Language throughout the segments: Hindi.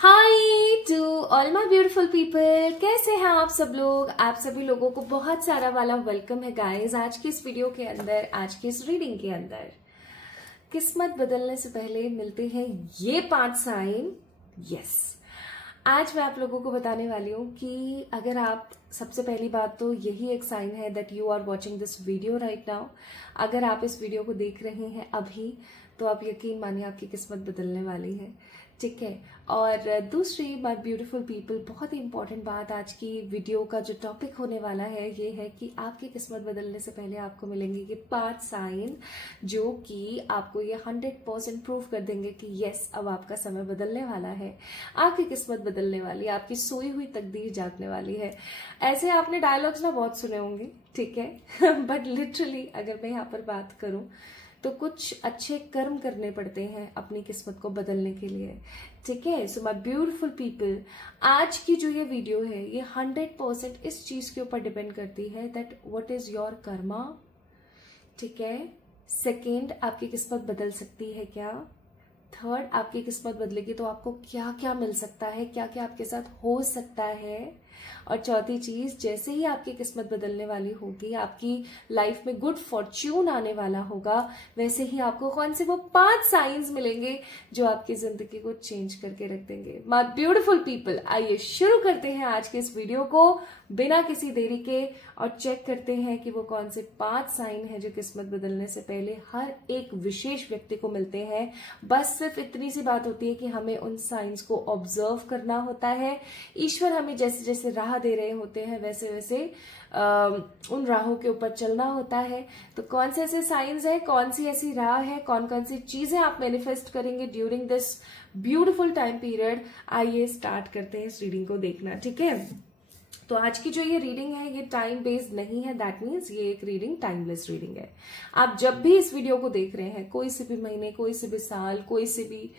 Hi to all my beautiful people, कैसे हैं आप सब लोग। आप सभी लोगों को बहुत सारा वाला वेलकम है गाइस। आज की इस वीडियो के अंदर, आज की इस रीडिंग के अंदर किस्मत बदलने से पहले मिलते हैं ये 5 साइन। यस, आज मैं आप लोगों को बताने वाली हूँ कि अगर आप, सबसे पहली बात तो यही एक साइन है that you are watching this video right now. अगर आप इस वीडियो को देख रहे हैं अभी, तो आप यकीन मानिए आपकी किस्मत बदलने वाली है, ठीक है। और दूसरी माय ब्यूटीफुल पीपल, बहुत ही इंपॉर्टेंट बात, आज की वीडियो का जो टॉपिक होने वाला है ये है कि आपकी किस्मत बदलने से पहले आपको मिलेंगे ये 5 साइन, जो कि आपको ये 100% प्रूव कर देंगे कि यस, अब आपका समय बदलने वाला है, आपकी किस्मत बदलने वाली है, आपकी सोई हुई तकदीर जागने वाली है। ऐसे आपने डायलॉग्स ना बहुत सुने होंगे, ठीक है बट लिटरली अगर मैं यहाँ पर बात करूं तो कुछ अच्छे कर्म करने पड़ते हैं अपनी किस्मत को बदलने के लिए, ठीक है। सो माय ब्यूटीफुल पीपल, आज की जो ये वीडियो है ये 100% इस चीज के ऊपर डिपेंड करती है that what is your Karma, ठीक है। सेकेंड, आपकी किस्मत बदल सकती है क्या। थर्ड, आपकी किस्मत बदलेगी तो आपको क्या क्या मिल सकता है, क्या क्या आपके साथ हो सकता है। और चौथी चीज, जैसे ही आपकी किस्मत बदलने वाली होगी, आपकी लाइफ में गुड फॉर्च्यून आने वाला होगा, वैसे ही आपको कौन से वो 5 साइंस मिलेंगे जो आपकी जिंदगी को चेंज करके रख देंगे। माय ब्यूटीफुल पीपल, आइए शुरू करते हैं आज के इस वीडियो को बिना किसी देरी के, और चेक करते हैं कि वो कौन से 5 साइन है जो किस्मत बदलने से पहले हर एक विशेष व्यक्ति को मिलते हैं। बस सिर्फ इतनी सी बात होती है कि हमें उन साइंस को ऑब्जर्व करना होता है। ईश्वर हमें जैसे जैसे राह दे रहे होते हैं वैसे वैसे उन राहों के ऊपर चलना होता है। तो कौन से ऐसे साइंस है, कौन सी ऐसी राह है, कौन कौन सी चीजें आप मैनिफेस्ट करेंगे during this beautiful time period, आइए स्टार्ट करते हैं इस रीडिंग को देखना, ठीक है। तो आज की जो ये रीडिंग है ये टाइम बेस्ड नहीं है, दैट मीन्स ये एक रीडिंग टाइमलेस रीडिंग है। आप जब भी इस वीडियो को देख रहे हैं, कोई से भी महीने, कोई से भी साल, कोई से भी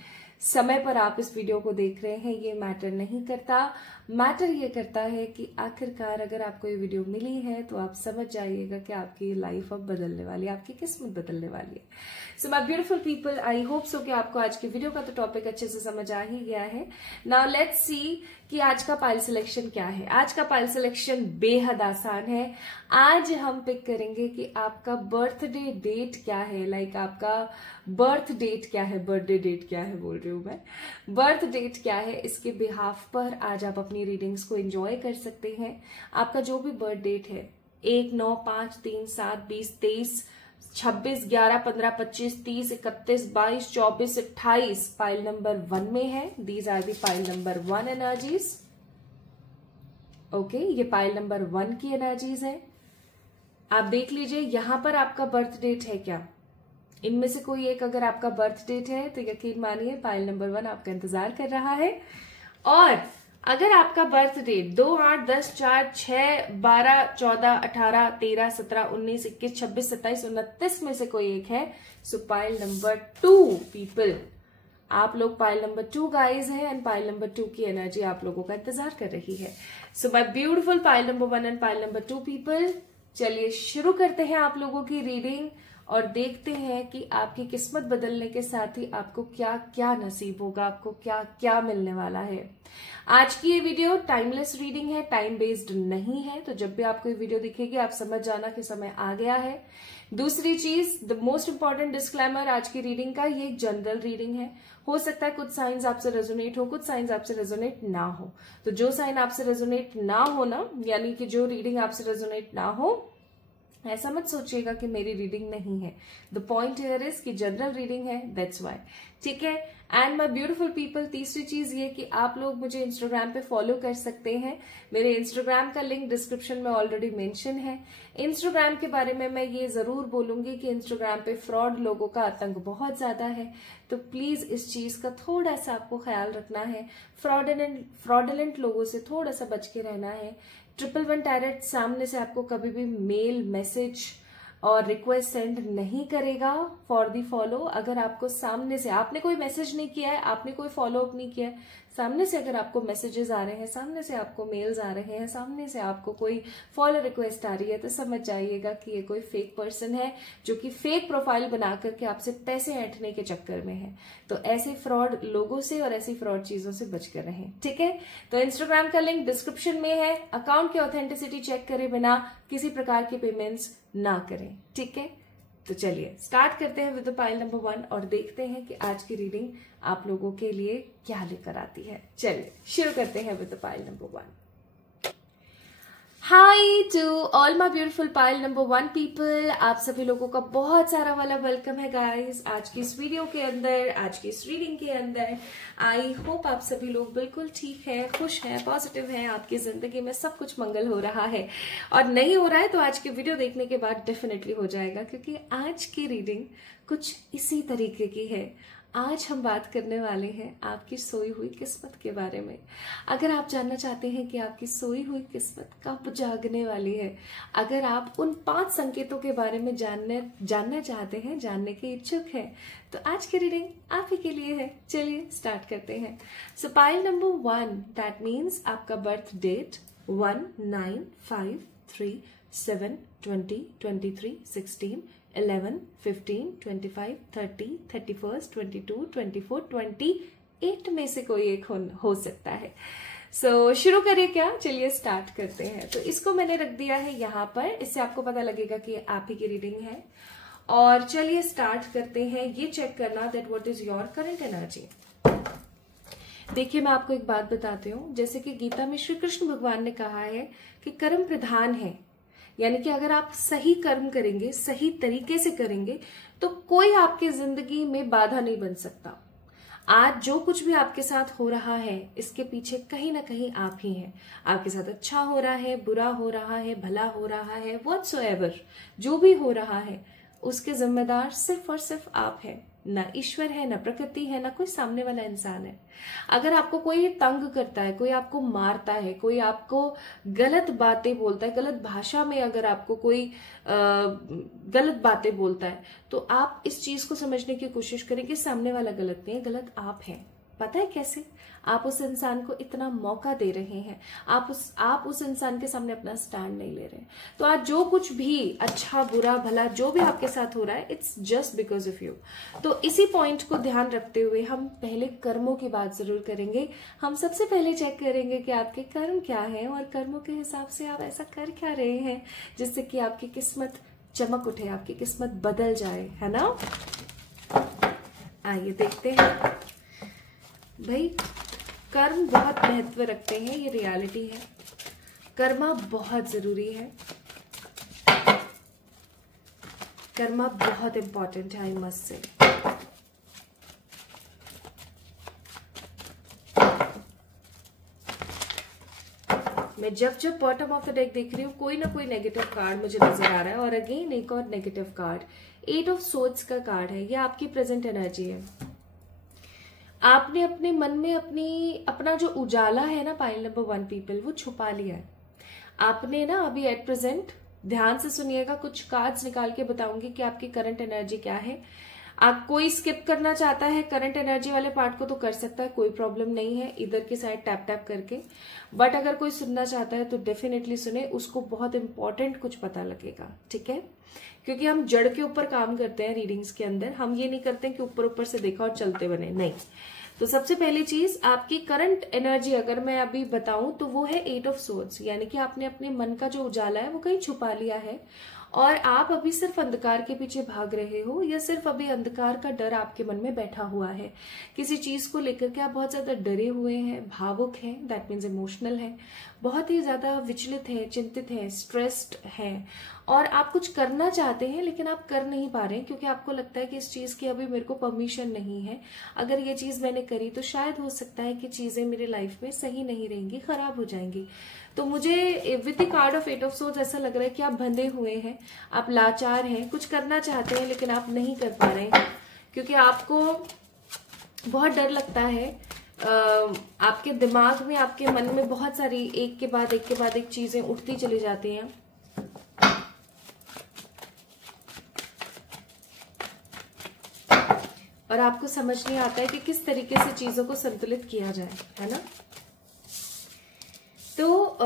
समय पर आप इस वीडियो को देख रहे हैं, ये मैटर नहीं करता। मैटर ये करता है कि आखिरकार अगर आपको ये वीडियो मिली है तो आप समझ जाइएगा कि आपकी लाइफ अब बदलने वाली है, आपकी किस्मत बदलने वाली है। So my beautiful people, I hope सो कि आपको आज की वीडियो का तो टॉपिक अच्छे से समझ आ ही गया है। नाउ लेट्स सी कि आज का पाइल सिलेक्शन क्या है। आज का पाइल सिलेक्शन बेहद आसान है। आज हम पिक करेंगे कि आपका बर्थडे डेट क्या है, लाइक आपका बर्थ डेट क्या है, बर्थडे डेट क्या है बोल रही हूं मैं, बर्थ डेट क्या है, इसके बिहाफ पर आज आप अपनी रीडिंग्स को एंजॉय कर सकते हैं। आपका जो भी बर्थ डेट है, 1, 9, 5, 3, 7, 20, 23, 26, 11, 15, 25, 30, 31, 22, 24, 28 पाइल नंबर 1 में है। These are the pile number 1 energies, okay. ये पाइल नंबर 1 की एनर्जीज है। आप देख लीजिए यहां पर आपका बर्थ डेट है क्या। इनमें से कोई एक अगर आपका बर्थ डेट है तो यकीन मानिए पाइल नंबर 1 आपका इंतजार कर रहा है। और अगर आपका बर्थ डेट 2, 8, 10, 4, 6, 12, 14, 18, 13, 17, 19, 21, 26, 27, 29 में से कोई एक है, सो पाइल नंबर 2 पीपल, आप लोग पाइल नंबर 2 गाइज है, एंड पाइल नंबर 2 की एनर्जी आप लोगों का इंतजार कर रही है। So my beautiful pile number 1 and pile number 2 people, चलिए शुरू करते हैं आप लोगों की रीडिंग और देखते हैं कि आपकी किस्मत बदलने के साथ ही आपको क्या क्या नसीब होगा, आपको क्या क्या मिलने वाला है। आज की ये वीडियो टाइमलेस रीडिंग है, टाइम बेस्ड नहीं है। तो जब भी आपको ये वीडियो दिखेगी आप समझ जाना कि समय आ गया है। दूसरी चीज, द मोस्ट इंपॉर्टेंट डिस्क्लेमर आज की रीडिंग का, ये एक जनरल रीडिंग है। हो सकता है कुछ साइंस आपसे रेजोनेट हो, कुछ साइंस आपसे रेजोनेट ना हो। तो जो साइन आपसे रेजोनेट ना हो ना, यानी कि जो रीडिंग आपसे रेजोनेट ना हो, ऐसा मत सोचिएगा कि मेरी रीडिंग नहीं है। द पॉइंट हियर इज कि जनरल रीडिंग है, दैट्स वाई, ठीक है। एंड माय ब्यूटीफुल पीपल, तीसरी चीज ये कि आप लोग मुझे इंस्टाग्राम पे फॉलो कर सकते हैं। मेरे इंस्टाग्राम का लिंक डिस्क्रिप्शन में ऑलरेडी मेंशन है। इंस्टाग्राम के बारे में मैं ये जरूर बोलूंगी कि इंस्टाग्राम पे फ्रॉड लोगों का आतंक बहुत ज्यादा है, तो प्लीज इस चीज का थोड़ा सा आपको ख्याल रखना है। फ्रॉडलेंट लोगों से थोड़ा सा बच के रहना है। 111 डायरेक्ट सामने से आपको कभी भी मेल, मैसेज और रिक्वेस्ट सेंड नहीं करेगा फॉर दी फॉलो। अगर आपको सामने से, आपने कोई मैसेज नहीं किया है, आपने कोई फॉलो अप नहीं किया है, सामने से अगर आपको मैसेजेस आ रहे हैं, सामने से आपको मेल्स आ रहे हैं, सामने से आपको कोई फॉलो रिक्वेस्ट आ रही है, तो समझ जाइएगा कि ये कोई फेक पर्सन है जो कि फेक प्रोफाइल बना करके आपसे पैसे ऐंठने के चक्कर में है। तो ऐसे फ्रॉड लोगों से और ऐसी फ्रॉड चीजों से बच कर रहें, ठीक है। तो इंस्टाग्राम का लिंक डिस्क्रिप्शन में है। अकाउंट की ऑथेंटिसिटी चेक करे बिना किसी प्रकार के पेमेंट्स ना करें, ठीक है। तो चलिए स्टार्ट करते हैं विद द पाइल नंबर 1 और देखते हैं कि आज की रीडिंग आप लोगों के लिए क्या लेकर आती है। चलिए शुरू करते हैं with the pile number 1। Hi to all my beautiful pile number 1 people, आप सभी लोगों का बहुत सारा वाला वेलकम है गाइस आज की इस वीडियो के अंदर, आज की इस रीडिंग के अंदर। आई होप आप सभी लोग बिल्कुल ठीक है, खुश हैं, पॉजिटिव हैं, आपकी जिंदगी में सब कुछ मंगल हो रहा है। और नहीं हो रहा है तो आज की वीडियो देखने के बाद डेफिनेटली हो जाएगा, क्योंकि आज की रीडिंग कुछ इसी तरीके की है। आज हम बात करने वाले हैं आपकी सोई हुई किस्मत के बारे में। अगर आप जानना चाहते हैं कि आपकी सोई हुई किस्मत कब जागने वाली है, अगर आप उन 5 संकेतों के बारे में जानना चाहते हैं, जानने के इच्छुक हैं, तो आज की रीडिंग आप ही के लिए है। चलिए स्टार्ट करते हैं। सो पाइल नंबर 1, दैट मीन्स आपका बर्थ डेट 1, 9, 5, 3, 7, 20, 23, 16, 11, 15, 25, 30, 31, 22, 24, 28 में से कोई एक हो सकता है। सो शुरू करिए क्या, चलिए स्टार्ट करते हैं। तो इसको मैंने रख दिया है यहाँ पर, इससे आपको पता लगेगा कि आप ही की रीडिंग है। और चलिए स्टार्ट करते हैं। ये चेक करना that what is your current energy. देखिए मैं आपको एक बात बताती हूँ, जैसे कि गीता में श्री कृष्ण भगवान ने कहा है कि कर्म प्रधान है, यानी कि अगर आप सही कर्म करेंगे, सही तरीके से करेंगे, तो कोई आपके जिंदगी में बाधा नहीं बन सकता। आज जो कुछ भी आपके साथ हो रहा है, इसके पीछे कहीं ना कहीं आप ही हैं। आपके साथ अच्छा हो रहा है, बुरा हो रहा है, भला हो रहा है, व्हाटसोएवर जो भी हो रहा है, उसके जिम्मेदार सिर्फ और सिर्फ आप हैं। ना ईश्वर है, ना प्रकृति है, ना कोई सामने वाला इंसान है। अगर आपको कोई तंग करता है, कोई आपको मारता है, कोई आपको गलत बातें बोलता है, गलत भाषा में अगर आपको कोई गलत बातें बोलता है, तो आप इस चीज को समझने की कोशिश करें कि सामने वाला गलत नहीं है, गलत आप हैं। पता है कैसे? आप उस इंसान को इतना मौका दे रहे हैं, आप उस इंसान के सामने अपना स्टैंड नहीं ले रहे। तो आज जो कुछ भी अच्छा बुरा भला जो भी आपके साथ हो रहा है, it's just because of you. तो इसी पॉइंट को ध्यान रखते हुए हम पहले कर्मों की बात जरूर करेंगे। हम सबसे पहले चेक करेंगे कि आपके कर्म क्या है और कर्मों के हिसाब से आप ऐसा कर क्या रहे हैं जिससे कि आपकी किस्मत चमक उठे, आपकी किस्मत बदल जाए, है ना। आइए देखते हैं भाई। कर्म बहुत महत्व रखते हैं, ये रियलिटी है। कर्मा बहुत जरूरी है, कर्मा बहुत इंपॉर्टेंट है, आई मस्ट से। मैं जब बॉटम ऑफ द डेक देख रही हूँ, कोई ना कोई नेगेटिव कार्ड मुझे नजर आ रहा है। और अगेन एक और नेगेटिव कार्ड, 8 ऑफ सोर्ड्स का कार्ड है। ये आपकी प्रेजेंट एनर्जी है। आपने अपने मन में अपना जो उजाला है ना पाइल नंबर 1 पीपल, वो छुपा लिया है आपने ना। अभी एट प्रेजेंट ध्यान से सुनिएगा, कुछ कार्ड्स निकाल के बताऊंगी कि आपकी करंट एनर्जी क्या है। आप कोई स्किप करना चाहता है करंट एनर्जी वाले पार्ट को तो कर सकता है, कोई प्रॉब्लम नहीं है, इधर की साइड टैप टैप करके। बट अगर कोई सुनना चाहता है तो डेफिनेटली सुने, उसको बहुत इंपॉर्टेंट कुछ पता लगेगा, ठीक है। क्योंकि हम जड़ के ऊपर काम करते हैं रीडिंग्स के अंदर, हम ये नहीं करते कि ऊपर ऊपर से देखा और चलते बने, नहीं। तो सबसे पहली चीज, आपकी करंट एनर्जी अगर मैं अभी बताऊं तो वो है 8 ऑफ सोर्ड्स, यानी कि आपने अपने मन का जो उजाला है वो कहीं छुपा लिया है और आप अभी सिर्फ अंधकार के पीछे भाग रहे हो, या सिर्फ अभी अंधकार का डर आपके मन में बैठा हुआ है। किसी चीज को लेकर के आप बहुत ज्यादा डरे हुए हैं, भावुक हैं, दैट मीन्स इमोशनल है, बहुत ही ज्यादा विचलित है, चिंतित है, स्ट्रेस्ड है। और आप कुछ करना चाहते हैं लेकिन आप कर नहीं पा रहे हैं, क्योंकि आपको लगता है कि इस चीज की अभी मेरे को परमिशन नहीं है। अगर ये चीज मैंने करी तो शायद हो सकता है कि चीजें मेरे लाइफ में सही नहीं रहेंगी, खराब हो जाएंगी। तो मुझे with the card of 8 of swords ऐसा लग रहा है कि आप बंधे हुए हैं, आप लाचार हैं, कुछ करना चाहते हैं लेकिन आप नहीं कर पा रहे हैं, क्योंकि आपको बहुत डर लगता है। आपके दिमाग में, आपके मन में बहुत सारी एक के बाद एक चीजें उठती चली जाती हैं। और आपको समझ नहीं आता है कि किस तरीके से चीजों को संतुलित किया जाए, है ना। तो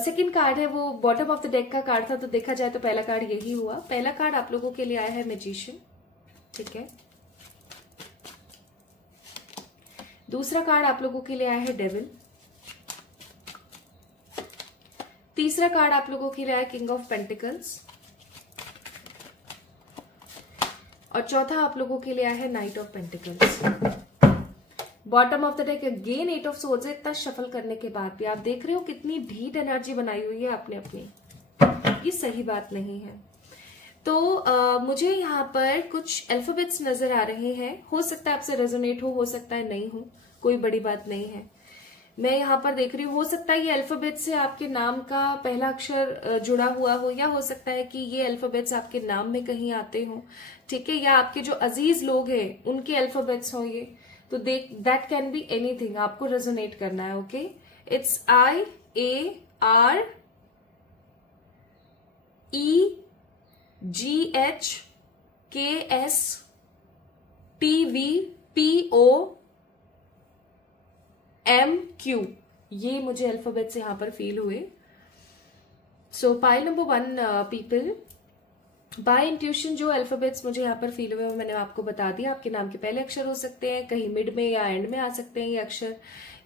सेकंड कार्ड है वो बॉटम ऑफ द डेक का कार्ड था, तो देखा जाए तो पहला कार्ड यही हुआ। पहला कार्ड आप लोगों के लिए आया है मैजिशियन, ठीक है। दूसरा कार्ड आप लोगों के लिए आया है डेविल। तीसरा कार्ड आप लोगों के लिए आया किंग ऑफ पेंटिकल्स। और चौथा आप लोगों के लिए आया है night of pentacles. Bottom of the deck again 8 of swords. इतना शफल करने के बाद भी आप देख रहे हो कितनी ढीठ एनर्जी बनाई हुई है आपने अपनी, ये सही बात नहीं है। तो मुझे यहाँ पर कुछ अल्फाबेट्स नजर आ रहे हैं, हो सकता है आपसे रेजोनेट हो सकता है नहीं हो, कोई बड़ी बात नहीं है। मैं यहाँ पर देख रही हूँ, हो सकता है ये अल्फाबेट से आपके नाम का पहला अक्षर जुड़ा हुआ हो, या हो सकता है कि ये अल्फाबेट्स आपके नाम में कहीं आते हो, ठीक है, या आपके जो अजीज लोग हैं उनके अल्फाबेट्स हो ये, तो दैट कैन बी एनीथिंग, आपको रेजोनेट करना है। ओके, इट्स IARESPTVPO MQ, ये मुझे अल्फाबेट्स यहां पर फील हुए। So pile number 1 people, by intuition जो अल्फाबेट्स मुझे यहाँ पर फील हुए वो मैंने आपको बता दिया। आपके नाम के पहले अक्षर हो सकते हैं, कहीं मिड में या एंड में आ सकते हैं ये अक्षर,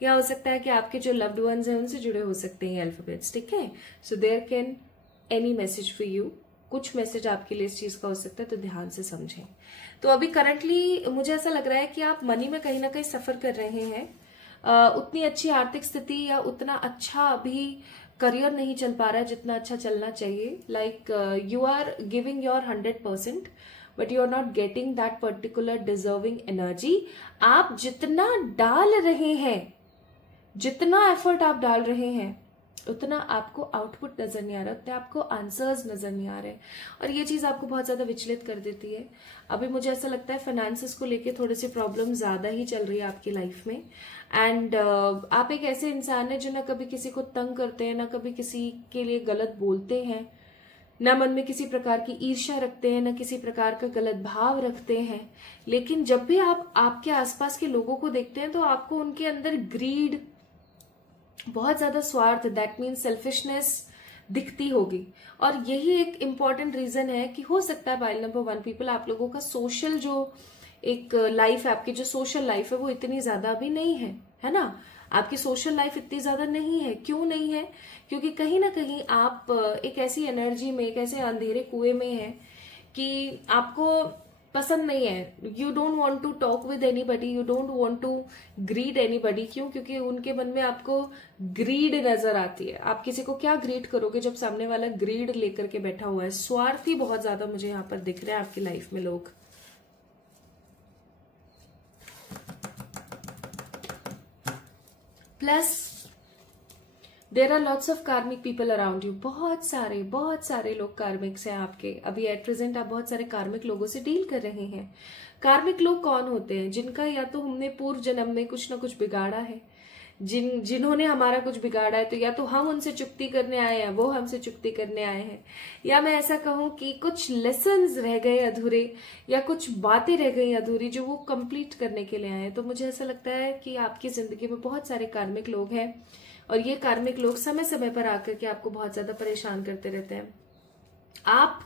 या हो सकता है कि आपके जो लव्ड वंस हैं उनसे जुड़े हो सकते हैं अल्फाबेट्स, ठीक है। So there can any message for you, कुछ मैसेज आपके लिए इस चीज का हो सकता है, तो ध्यान से समझें। तो अभी करंटली मुझे ऐसा लग रहा है कि आप मनी में कहीं ना कहीं सफर कर रहे हैं। उतनी अच्छी आर्थिक स्थिति या उतना अच्छा अभी करियर नहीं चल पा रहा है जितना अच्छा चलना चाहिए। Like you are giving your 100%, but you are not getting that particular deserving energy. आप जितना डाल रहे हैं, जितना एफर्ट आप डाल रहे हैं, उतना आपको आउटपुट नजर नहीं आ रहा, उतने आपको आंसर्स नजर नहीं आ रहे, और ये चीज आपको बहुत ज्यादा विचलित कर देती है। अभी मुझे ऐसा लगता है फाइनेंसेस को लेके थोड़े से प्रॉब्लम ज्यादा ही चल रही है आपकी लाइफ में। एंड आप एक ऐसे इंसान है जो ना कभी किसी को तंग करते हैं, ना कभी किसी के लिए गलत बोलते हैं, ना मन में किसी प्रकार की ईर्ष्या रखते हैं, ना किसी प्रकार का गलत भाव रखते हैं। लेकिन जब भी आप आपके आसपास के लोगों को देखते हैं तो आपको उनके अंदर ग्रीड, बहुत ज्यादा स्वार्थ, दैट मीन्स सेल्फिशनेस दिखती होगी। और यही एक इंपॉर्टेंट रीजन है कि हो सकता है पाइल नंबर 1 पीपल, आप लोगों का सोशल जो एक लाइफ है, आपकी जो सोशल लाइफ है वो इतनी ज्यादा अभी नहीं है ना। आपकी सोशल लाइफ इतनी ज्यादा नहीं है। क्यों नहीं है? क्योंकि कहीं ना कहीं आप एक ऐसी एनर्जी में, एक ऐसे अंधेरे कुएं में है कि आपको पसंद नहीं है। You don't want to talk with anybody, you don't want to greet anybody. क्यों? क्योंकि उनके मन में आपको ग्रीड नजर आती है। आप किसी को क्या ग्रीट करोगे जब सामने वाला ग्रीड लेकर के बैठा हुआ है। स्वार्थी बहुत ज्यादा मुझे यहाँ पर दिख रहे हैं आपकी लाइफ में लोग। Plus there are lots of karmic people around you. बहुत सारे लोग कार्मिक्स हैं आपके। अभी एट प्रेजेंट आप बहुत सारे कार्मिक लोगों से डील कर रहे हैं। कार्मिक लोग कौन होते हैं? जिनका या तो हमने पूर्व जन्म में कुछ ना कुछ बिगाड़ा है, जिन्होंने हमारा कुछ बिगाड़ा है, तो या तो हम उनसे चुकती करने आए हैं, वो हमसे चुकती करने आए हैं, या मैं ऐसा कहूं कि कुछ लेसन्स रह गए अधूरे, या कुछ बातें रह गई अधूरी जो वो कंप्लीट करने के लिए आए हैं। तो मुझे ऐसा लगता है कि आपकी जिंदगी में बहुत सारे कार्मिक लोग हैं, और ये कार्मिक लोग समय समय पर आकर के आपको बहुत ज्यादा परेशान करते रहते हैं। अब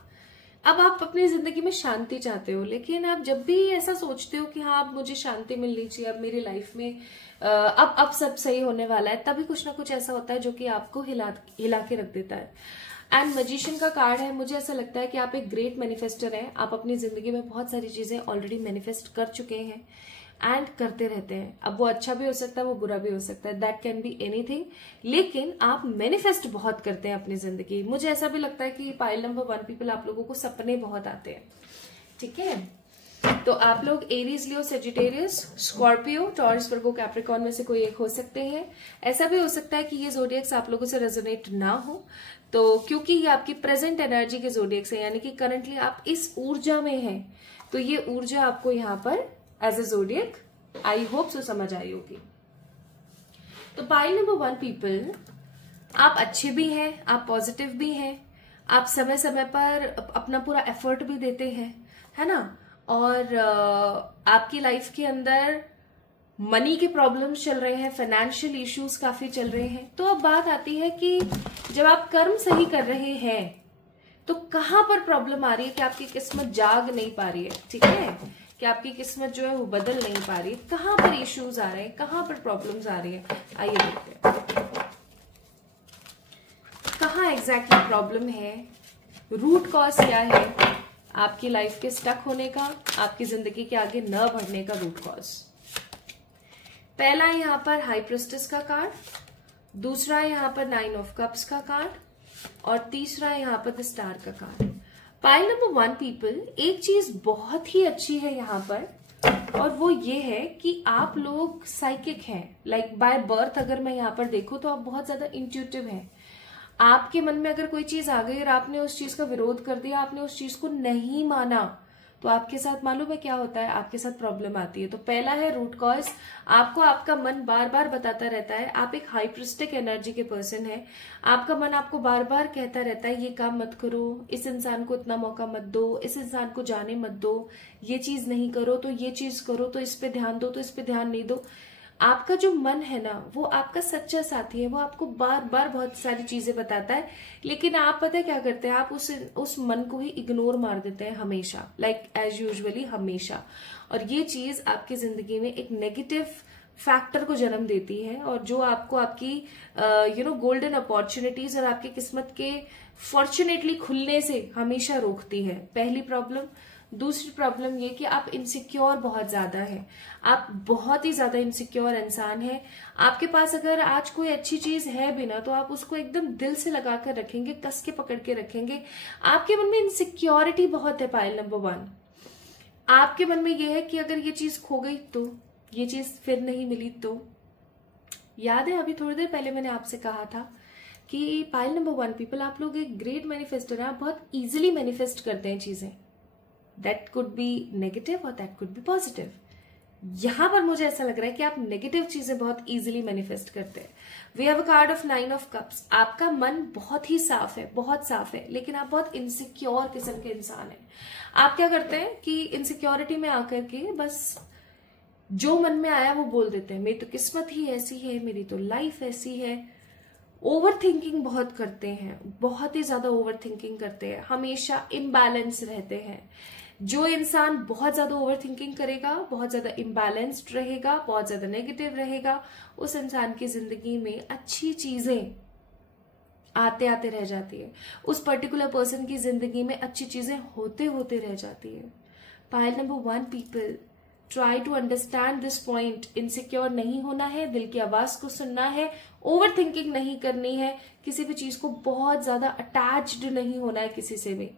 आप अपनी जिंदगी में शांति चाहते हो, लेकिन आप जब भी ऐसा सोचते हो कि हाँ अब मुझे शांति मिलनी चाहिए, अब मेरी लाइफ में अब सब सही होने वाला है, तभी कुछ ना कुछ ऐसा होता है जो कि आपको हिला के रख देता है। एंड मैजिशियन का कार्ड है। मुझे ऐसा लगता है कि आप एक ग्रेट मैनिफेस्टर हैं। आप अपनी जिंदगी में बहुत सारी चीजें ऑलरेडी मैनिफेस्ट कर चुके हैं एंड करते रहते हैं। अब वो अच्छा भी हो सकता है, वो बुरा भी हो सकता है, दैट कैन बी एनीथिंग, लेकिन आप मैनिफेस्ट बहुत करते हैं अपनी जिंदगी। मुझे ऐसा भी लगता है कि पाइल नंबर 1 पीपल, आप लोगों को सपने बहुत आते हैं, ठीक है। तो आप लोग एरीज, लियो, Sagittarius, Scorpio, taurus, Virgo, Capricorn में से कोई एक हो सकते हैं। ऐसा भी हो सकता है कि ये जोडियक्स आप लोगों से रेजोनेट ना हो, तो क्योंकि ये आपकी प्रेजेंट एनर्जी के जोडियक्स है, यानी कि करंटली आप इस ऊर्जा में हैं, तो ये ऊर्जा आपको यहाँ पर as a zodiac, I hope so समझ आई होगी। तो पाइल नंबर 1 पीपल, आप अच्छे भी हैं, आप पॉजिटिव भी हैं, आप समय समय पर अपना पूरा एफर्ट भी देते हैं, है ना। और आपकी लाइफ के अंदर मनी के प्रॉब्लम्स चल रहे हैं, फाइनेंशियल इश्यूज काफी चल रहे हैं। तो अब बात आती है कि जब आप कर्म सही कर रहे हैं तो कहां पर प्रॉब्लम आ रही है कि आपकी किस्मत जाग नहीं पा रही है, ठीक है, कि आपकी किस्मत जो है वो बदल नहीं पा रही है। कहां पर इश्यूज आ रहे हैं, कहां पर प्रॉब्लम्स आ रही है, आइए देखते हैं कहां एग्जैक्टली प्रॉब्लम है, रूट कॉज क्या है आपकी लाइफ के स्टक होने का, आपकी जिंदगी के आगे न बढ़ने का रूट कॉज। पहला यहाँ पर हाई प्रिस्टेस का कार्ड, दूसरा यहाँ पर 9 ऑफ कप्स का कार्ड, और तीसरा यहाँ पर द स्टार का कार्ड। पाइल नंबर 1 पीपल, एक चीज बहुत ही अच्छी है यहाँ पर, और वो ये है कि आप लोग साइकिक हैं, लाइक बाय बर्थ। अगर मैं यहाँ पर देखूं तो आप बहुत ज्यादा इंट्यूटिव हैं। आपके मन में अगर कोई चीज आ गई और आपने उस चीज का विरोध कर दिया, आपने उस चीज को नहीं माना, तो आपके साथ मालूम है क्या होता है, आपके साथ प्रॉब्लम आती है। तो पहला है रूट कॉज, आपको आपका मन बार बार बताता रहता है, आप एक हाइप्रिस्टिक एनर्जी के पर्सन है, आपका मन आपको बार बार कहता रहता है ये काम मत करो, इस इंसान को इतना मौका मत दो, इस इंसान को जाने मत दो, ये चीज नहीं करो तो ये चीज करो, तो इस पे ध्यान दो तो इस पे ध्यान नहीं दो। आपका जो मन है ना वो आपका सच्चा साथी है, वो आपको बार बार बहुत सारी चीजें बताता है, लेकिन आप पता है क्या करते हैं, आप उस मन को ही इग्नोर मार देते हैं हमेशा, लाइक एज यूजुअली हमेशा। और ये चीज आपकी जिंदगी में एक नेगेटिव फैक्टर को जन्म देती है, और जो आपको आपकी गोल्डन अपॉर्चुनिटीज और आपकी किस्मत के फॉर्चुनेटली खुलने से हमेशा रोकती है। पहली प्रॉब्लम। दूसरी प्रॉब्लम ये कि आप इनसिक्योर बहुत ज्यादा हैं, आप बहुत ही ज्यादा इनसिक्योर इंसान हैं। आपके पास अगर आज कोई अच्छी चीज है भी ना, तो आप उसको एकदम दिल से लगा कर रखेंगे, कस के पकड़ के रखेंगे। आपके मन में इनसिक्योरिटी बहुत है। पाइल नंबर 1, आपके मन में ये है कि अगर ये चीज खो गई तो, ये चीज फिर नहीं मिली तो। याद है अभी थोड़ी देर पहले मैंने आपसे कहा था कि पाइल नंबर 1 पीपल, आप लोग एक ग्रेट मैनिफेस्टर हैं, आप बहुत इजिली मैनिफेस्ट करते हैं चीजें। दैट कुड बी नेगेटिव और दैट कुड बी पॉजिटिव। यहां पर मुझे ऐसा लग रहा है कि आप नेगेटिव चीजें बहुत इजीली मैनिफेस्ट करते हैं। We have a card of 9 of cups. आपका मन बहुत ही साफ है, बहुत साफ है, लेकिन आप बहुत इनसिक्योर किस्म के इंसान हैं। आप क्या करते हैं कि इनसिक्योरिटी में आकर के बस जो मन में आया वो बोल देते हैं, मेरी तो किस्मत ही ऐसी है, मेरी तो लाइफ ऐसी है। ओवर थिंकिंग बहुत करते हैं, बहुत ही ज्यादा ओवर थिंकिंग करते हैं, हमेशा इम्बैलेंस रहते हैं। जो इंसान बहुत ज्यादा ओवर थिंकिंग करेगा, बहुत ज्यादा इम्बैलेंस्ड रहेगा, बहुत ज्यादा नेगेटिव रहेगा, उस इंसान की जिंदगी में अच्छी चीजें आते आते रह जाती है। उस पर्टिकुलर पर्सन की जिंदगी में अच्छी चीजें होते होते रह जाती है। Pile number 1 people, try to understand this point. Insecure नहीं होना है, दिल की आवाज को सुनना है, ओवर थिंकिंग नहीं करनी है, किसी भी चीज को बहुत ज्यादा अटैच्ड नहीं होना है किसी से भी।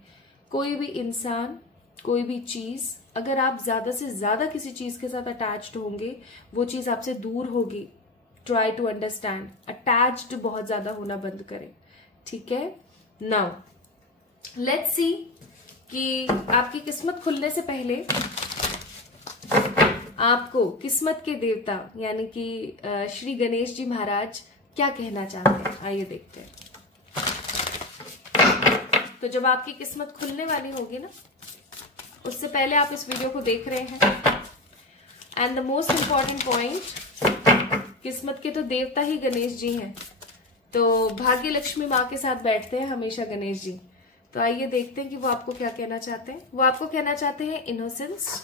कोई भी इंसान, कोई भी चीज, अगर आप ज्यादा से ज्यादा किसी चीज के साथ अटैच्ड होंगे, वो चीज आपसे दूर होगी। ट्राई टू अंडरस्टैंड, अटैच्ड बहुत ज्यादा होना बंद करें, ठीक है। नाउ लेट्स सी कि आपकी किस्मत खुलने से पहले आपको किस्मत के देवता यानी कि श्री गणेश जी महाराज क्या कहना चाहते हैं, आइए देखते हैं। तो जब आपकी किस्मत खुलने वाली होगी ना, उससे पहले आप इस वीडियो को देख रहे हैं, and the most important point, किस्मत के तो देवता ही गणेश जी हैं, तो भाग्य लक्ष्मी माँ के साथ बैठते हैं हमेशा गणेश जी। तो आइए देखते हैं कि वो आपको क्या कहना चाहते हैं। वो आपको कहना चाहते हैं इनोसेंस,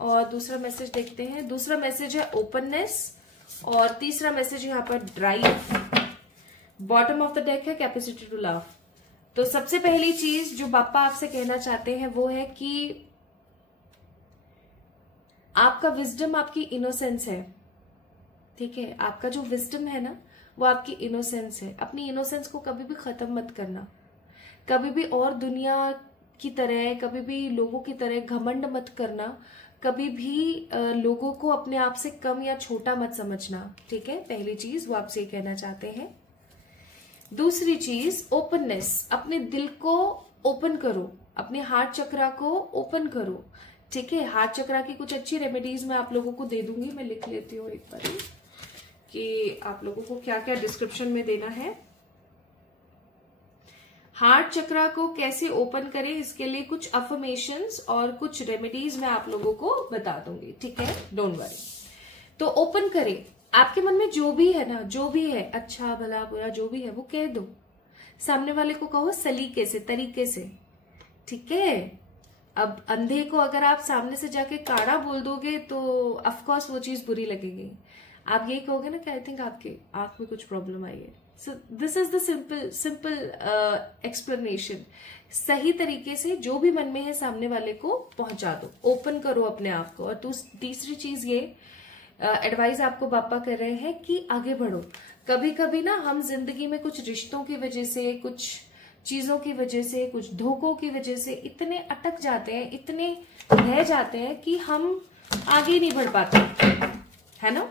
और दूसरा मैसेज देखते हैं। दूसरा मैसेज है ओपननेस, और तीसरा मैसेज यहाँ पर drive. Bottom of the deck है कैपेसिटी टू लव। तो सबसे पहली चीज जो बापा आपसे कहना चाहते हैं वो है कि आपका विजडम आपकी इनोसेंस है, ठीक है। आपका जो विजडम है ना वो आपकी इनोसेंस है। अपनी इनोसेंस को कभी भी खत्म मत करना, कभी भी और दुनिया की तरह, कभी भी लोगों की तरह घमंड मत करना, कभी भी लोगों को अपने आप से कम या छोटा मत समझना, ठीक है। पहली चीज वो आपसे कहना चाहते हैं। दूसरी चीज ओपननेस, अपने दिल को ओपन करो, अपने हार्ट चक्रा को ओपन करो, ठीक है। हार्ट चक्रा की कुछ अच्छी रेमेडीज मैं आप लोगों को दे दूंगी, मैं लिख लेती हूँ एक बार कि आप लोगों को क्या क्या डिस्क्रिप्शन में देना है। हार्ट चक्रा को कैसे ओपन करें, इसके लिए कुछ अफर्मेशंस और कुछ रेमेडीज मैं आप लोगों को बता दूंगी, ठीक है, डोंट वरी। तो ओपन करें, आपके मन में जो भी है ना, जो भी है, अच्छा भला बुरा जो भी है वो कह दो, सामने वाले को कहो सलीके से, तरीके से, ठीक है। अब अंधे को अगर आप सामने से जाके काड़ा बोल दोगे तो ऑफकोर्स वो चीज बुरी लगेगी। आप यही कहोगे ना कि आई थिंक आपके आंख में कुछ प्रॉब्लम आई है। So this is the simple explanation. सही तरीके से जो भी मन में है सामने वाले को पहुंचा दो, ओपन करो अपने आप को। और तीसरी चीज ये एडवाइस आपको पापा कर रहे हैं कि आगे बढ़ो। कभी कभी ना हम जिंदगी में कुछ रिश्तों की वजह से, कुछ चीजों की वजह से, कुछ धोखों की वजह से इतने अटक जाते हैं, इतने रह जाते हैं कि हम आगे नहीं बढ़ पाते, है ना।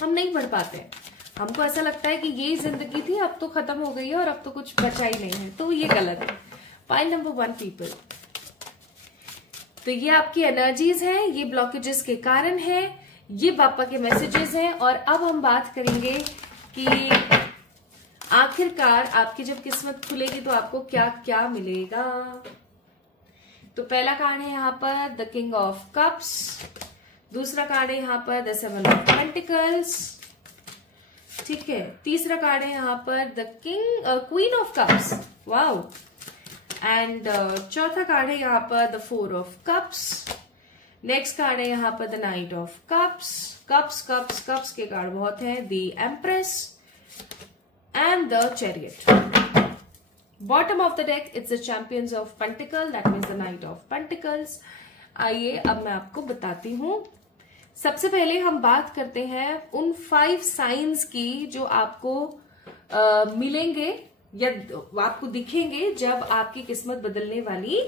हम नहीं बढ़ पाते हैं, हमको ऐसा लगता है कि यही जिंदगी थी, अब तो खत्म हो गई है और अब तो कुछ बचा ही नहीं है। तो ये गलत है। पाइल नंबर 1 पीपल, तो ये आपकी एनर्जीज हैं, ये ब्लॉकेजेस के कारण है, ये पापा के मैसेजेस हैं। और अब हम बात करेंगे कि आखिरकार आपकी जब किस्मत खुलेगी तो आपको क्या क्या मिलेगा। तो पहला कार्ड है यहाँ पर द किंग ऑफ कप्स, दूसरा कार्ड है यहाँ पर द 7 ऑफ पेंटिकल्स, ठीक है। तीसरा कार्ड है यहाँ पर the queen of cups, wow. And चौथा कार्ड है यहाँ पर the 4 of cups. Next card है यहाँ पर the night of cups. Cups cups cups के कार्ड बहुत है, the empress and the chariot. Bottom of the deck it's the champions of pentacle, that means the night of pentacles. आइए अब मैं आपको बताती हूं। सबसे पहले हम बात करते हैं उन 5 साइंस की जो आपको मिलेंगे या आपको दिखेंगे जब आपकी किस्मत बदलने वाली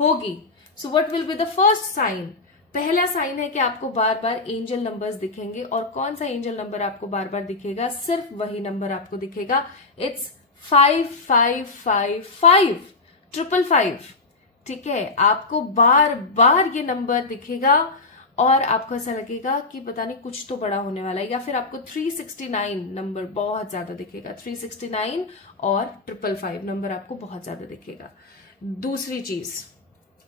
होगी। So what will be the first sign? पहला साइन है कि आपको बार बार एंजल नंबर्स दिखेंगे। और कौन सा एंजल नंबर आपको बार बार दिखेगा? सिर्फ वही नंबर आपको दिखेगा, इट्स 5555 555, ठीक है। आपको बार बार ये नंबर दिखेगा और आपको ऐसा लगेगा कि पता नहीं कुछ तो बड़ा होने वाला है। या फिर आपको 369 नंबर बहुत ज्यादा दिखेगा, 369 और 555 नंबर आपको बहुत ज्यादा दिखेगा। दूसरी चीज,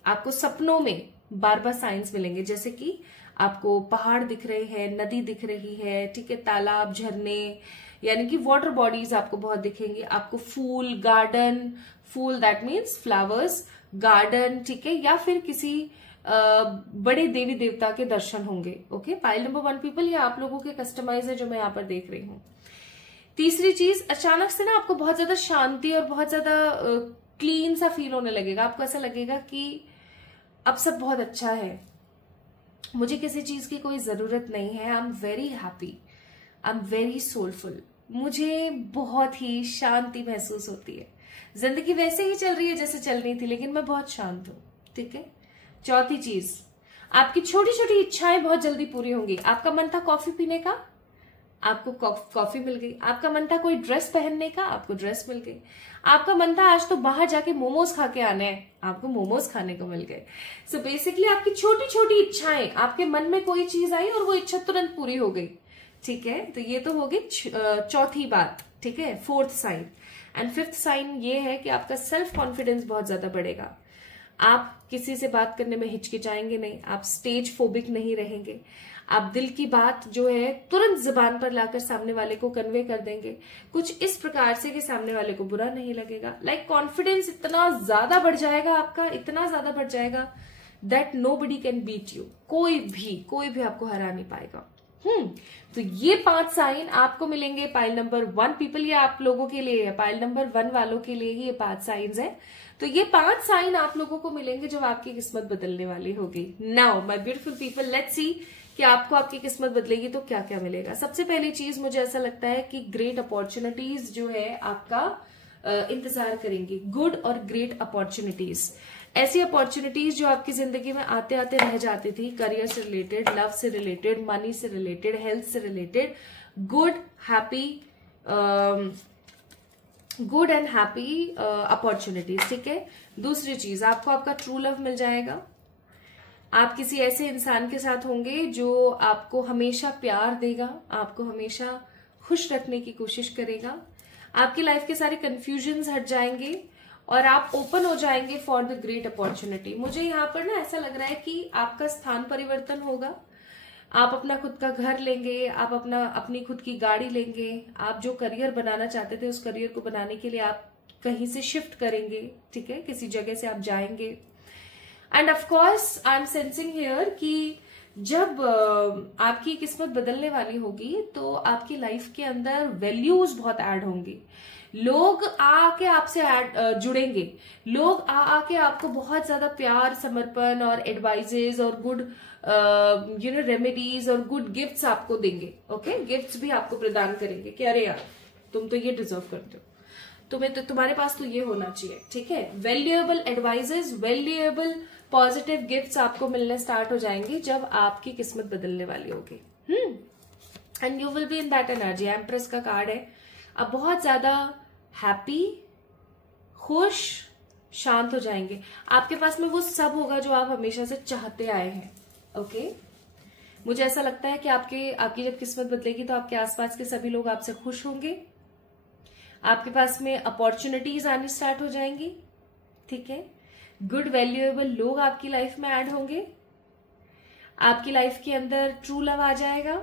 आपको सपनों में बार बार साइंस मिलेंगे, जैसे कि आपको पहाड़ दिख रहे हैं, नदी दिख रही है, ठीक है, तालाब, झरने, यानी कि वाटर बॉडीज आपको बहुत दिखेंगे। आपको फूल, गार्डन, फूल दैट मीन्स फ्लावर्स, गार्डन, ठीक है, या फिर किसी बड़े देवी देवता के दर्शन होंगे। ओके, पाइल नंबर 1 पीपल, ये आप लोगों के कस्टमाइज है जो मैं यहाँ पर देख रही हूँ। तीसरी चीज, अचानक से ना आपको बहुत ज्यादा शांति और बहुत ज्यादा क्लीन सा फील होने लगेगा। आपको ऐसा लगेगा कि अब सब बहुत अच्छा है, मुझे किसी चीज की कोई जरूरत नहीं है, I am very happy, I am very soulful, मुझे बहुत ही शांति महसूस होती है। जिंदगी वैसे ही चल रही है जैसे चल रही थी, लेकिन मैं बहुत शांत हूं, ठीक है। चौथी चीज, आपकी छोटी छोटी इच्छाएं बहुत जल्दी पूरी होंगी। आपका मन था कॉफी पीने का, आपको कॉफी मिल गई। आपका मन था कोई ड्रेस पहनने का, आपको ड्रेस मिल गई। आपका मन था आज तो बाहर जाके मोमोज खा के आने हैं, आपको मोमोज खाने को मिल गए। सो बेसिकली आपकी छोटी छोटी इच्छाएं, आपके मन में कोई चीज आई और वो इच्छा तुरंत पूरी हो गई, ठीक है। तो ये तो होगी चौथी बात, ठीक है, 4th sign. And 5th sign ये है कि आपका सेल्फ कॉन्फिडेंस बहुत ज्यादा बढ़ेगा। आप किसी से बात करने में हिचकिचाएंगे नहीं, आप स्टेज फोबिक नहीं रहेंगे, आप दिल की बात जो है तुरंत जुबान पर लाकर सामने वाले को कन्वे कर देंगे, कुछ इस प्रकार से कि सामने वाले को बुरा नहीं लगेगा। लाइक कॉन्फिडेंस इतना ज्यादा बढ़ जाएगा आपका, इतना ज्यादा बढ़ जाएगा that nobody can beat you, कोई भी आपको हरा नहीं पाएगा। तो ये 5 साइन आपको मिलेंगे पाइल नंबर 1 पीपल, ये आप लोगों के लिए है, पाइल नंबर 1 वालों के लिए ही ये 5 साइंस है। तो ये 5 साइन आप लोगों को मिलेंगे जब आपकी किस्मत बदलने वाली होगी। Now my beautiful people, let's see कि आपको आपकी किस्मत बदलेगी तो क्या क्या मिलेगा। सबसे पहली चीज मुझे ऐसा लगता है कि ग्रेट अपॉर्चुनिटीज जो है आपका इंतजार करेंगी, गुड और ग्रेट अपॉर्चुनिटीज, ऐसी अपॉर्चुनिटीज जो आपकी जिंदगी में आते आते रह जाती थी, करियर से रिलेटेड, लव से रिलेटेड, मनी से रिलेटेड, हेल्थ से related, good and happy opportunities, ठीक है। दूसरी चीज, आपको आपका ट्रू लव मिल जाएगा। आप किसी ऐसे इंसान के साथ होंगे जो आपको हमेशा प्यार देगा, आपको हमेशा खुश रखने की कोशिश करेगा। आपकी लाइफ के सारे कंफ्यूजन्स हट जाएंगे और आप ओपन हो जाएंगे फॉर द ग्रेट अपॉर्चुनिटी। मुझे यहाँ पर ना ऐसा लग रहा है कि आपका स्थान परिवर्तन होगा, आप अपना खुद का घर लेंगे, आप अपनी खुद की गाड़ी लेंगे, आप जो करियर बनाना चाहते थे उस करियर को बनाने के लिए आप कहीं से शिफ्ट करेंगे, ठीक है, किसी जगह से आप जाएंगे। End of course I am sensing here कि जब आपकी किस्मत बदलने वाली होगी तो आपकी लाइफ के अंदर वैल्यूज बहुत ऐड होंगी, लोग आके आपसे जुड़ेंगे, लोग आके आपको बहुत ज्यादा प्यार, समर्पण और एडवाइजेज और गुड रेमेडीज और गुड गिफ्ट्स आपको देंगे। ओके, गिफ्ट्स भी आपको प्रदान करेंगे कि अरे यार तुम तो ये डिजर्व करते हो, तुम्हें तो तुम्हारे पास तो ये होना चाहिए, ठीक है। Valuable advises, valuable positive gifts आपको मिलने स्टार्ट हो जाएंगे जब आपकी किस्मत बदलने वाली होगी। And you will be in that energy. Empress का कार्ड है, आप बहुत ज्यादा हैप्पी, खुश, शांत हो जाएंगे। आपके पास में वो सब होगा जो आप हमेशा से चाहते आए हैं। ओके, मुझे ऐसा लगता है कि आपकी जब किस्मत बदलेगी तो आपके आसपास के सभी लोग आपसे खुश होंगे, आपके पास में अपॉर्चुनिटीज आनी स्टार्ट हो जाएंगी, ठीक है। गुड वैल्यूएबल लोग आपकी लाइफ में ऐड होंगे, आपकी लाइफ के अंदर ट्रू लव आ जाएगा,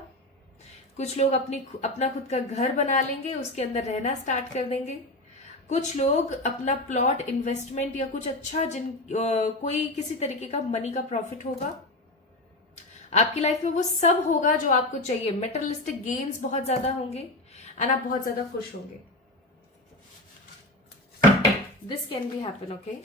कुछ लोग अपना खुद का घर बना लेंगे, उसके अंदर रहना स्टार्ट कर देंगे, कुछ लोग अपना प्लॉट, इन्वेस्टमेंट या कुछ अच्छा कोई किसी तरीके का मनी का प्रॉफिट होगा, आपकी लाइफ में वो सब होगा जो आपको चाहिए। मेटेरियलिस्टिक गेन्स बहुत ज्यादा होंगे एंड आप बहुत ज्यादा खुश होंगे। This can be happen, okay.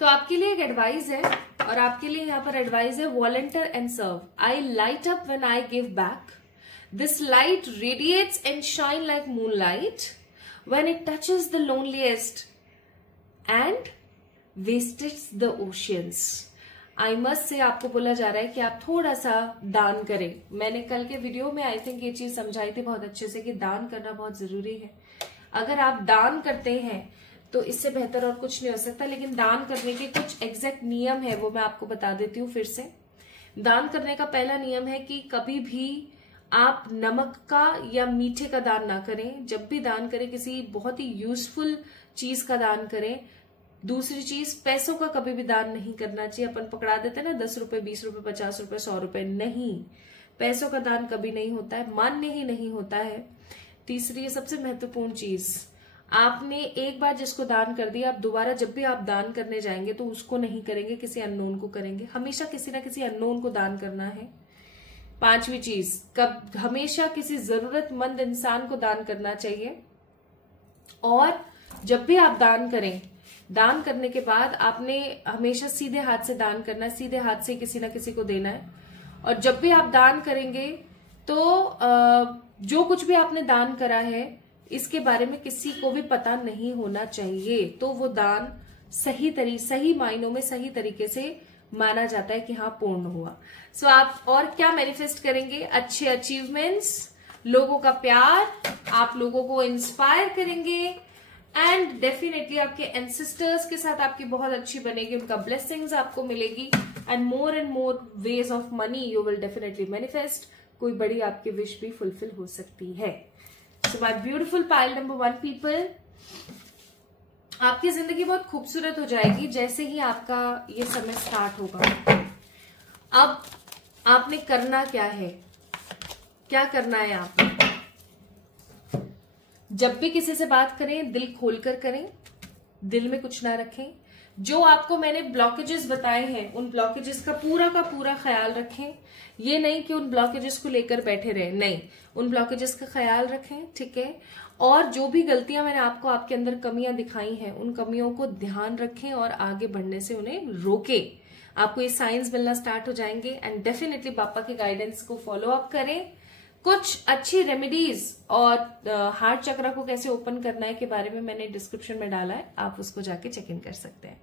तो आपके लिए एक एडवाइस है, और आपके लिए यहाँ पर एडवाइस है, volunteer and serve. I light up when I give back, this light radiates and shine like moon light when it touches the loneliest and vastest the oceans. I must say आपको बोला जा रहा है कि आप थोड़ा सा दान करें। मैंने कल के वीडियो में आई थिंक ये चीज समझाई थी बहुत अच्छे से कि दान करना बहुत जरूरी है। अगर आप दान करते हैं तो इससे बेहतर और कुछ नहीं हो सकता। लेकिन दान करने के कुछ एग्जैक्ट नियम है, वो मैं आपको बता देती हूँ फिर से। दान करने का पहला नियम है कि कभी भी आप नमक का या मीठे का दान ना करें। जब भी दान करें किसी बहुत ही यूजफुल चीज का दान करें। दूसरी चीज, पैसों का कभी भी दान नहीं करना चाहिए। अपन पकड़ा देते हैं ना 10 रुपए, 20 रुपए, 50 रुपए, 100 रुपए, नहीं, पैसों का दान कभी नहीं होता है, मान्य ही नहीं होता है। तीसरी सबसे महत्वपूर्ण चीज, आपने एक बार जिसको दान कर दिया, आप दोबारा जब भी आप दान करने जाएंगे तो उसको नहीं करेंगे, किसी अननोन को करेंगे। हमेशा किसी ना किसी अननोन को दान करना है। पांचवी चीज, हमेशा किसी जरूरतमंद इंसान को दान करना चाहिए। और जब भी आप दान करें, दान करने के बाद आपने हमेशा सीधे हाथ से दान करना है, सीधे हाथ से किसी ना किसी को देना है। और जब भी आप दान करेंगे तो जो कुछ भी आपने दान करा है इसके बारे में किसी को भी पता नहीं होना चाहिए। तो वो दान सही मायनों में सही तरीके से माना जाता है कि हाँ पूर्ण हुआ। सो आप और क्या मैनिफेस्ट करेंगे? अच्छे अचीवमेंट्स, लोगों का प्यार, आप लोगों को इंस्पायर करेंगे एंड डेफिनेटली आपके एंसेस्टर्स के साथ आपकी बहुत अच्छी बनेगी, उनका ब्लेसिंग्स आपको मिलेगी and more ways of money you will definitely manifest. कोई बड़ी आपकी विश भी फुलफिल हो सकती है। So my beautiful pile number 1 people, आपकी जिंदगी बहुत खूबसूरत हो जाएगी जैसे ही आपका ये समय स्टार्ट होगा। अब आपने करना क्या है, क्या करना है आपने? जब भी किसी से बात करें दिल खोलकर करें, दिल में कुछ ना रखें। जो आपको मैंने ब्लॉकेजेस बताए हैं उन ब्लॉकेजेस का पूरा ख्याल रखें। ये नहीं कि उन ब्लॉकेजेस को लेकर बैठे रहे, नहीं, उन ब्लॉकेजेस का ख्याल रखें, ठीक है। और जो भी गलतियां मैंने आपको आपके अंदर कमियां दिखाई हैं उन कमियों को ध्यान रखें और आगे बढ़ने से उन्हें रोकें। आपको ये साइंस मिलना स्टार्ट हो जाएंगे एंड डेफिनेटली पापा के गाइडेंस को फॉलो अप करें। कुछ अच्छी रेमेडीज और हार्ट चक्र को कैसे ओपन करना है के बारे में मैंने डिस्क्रिप्शन में डाला है, आप उसको जाके चेक इन कर सकते हैं।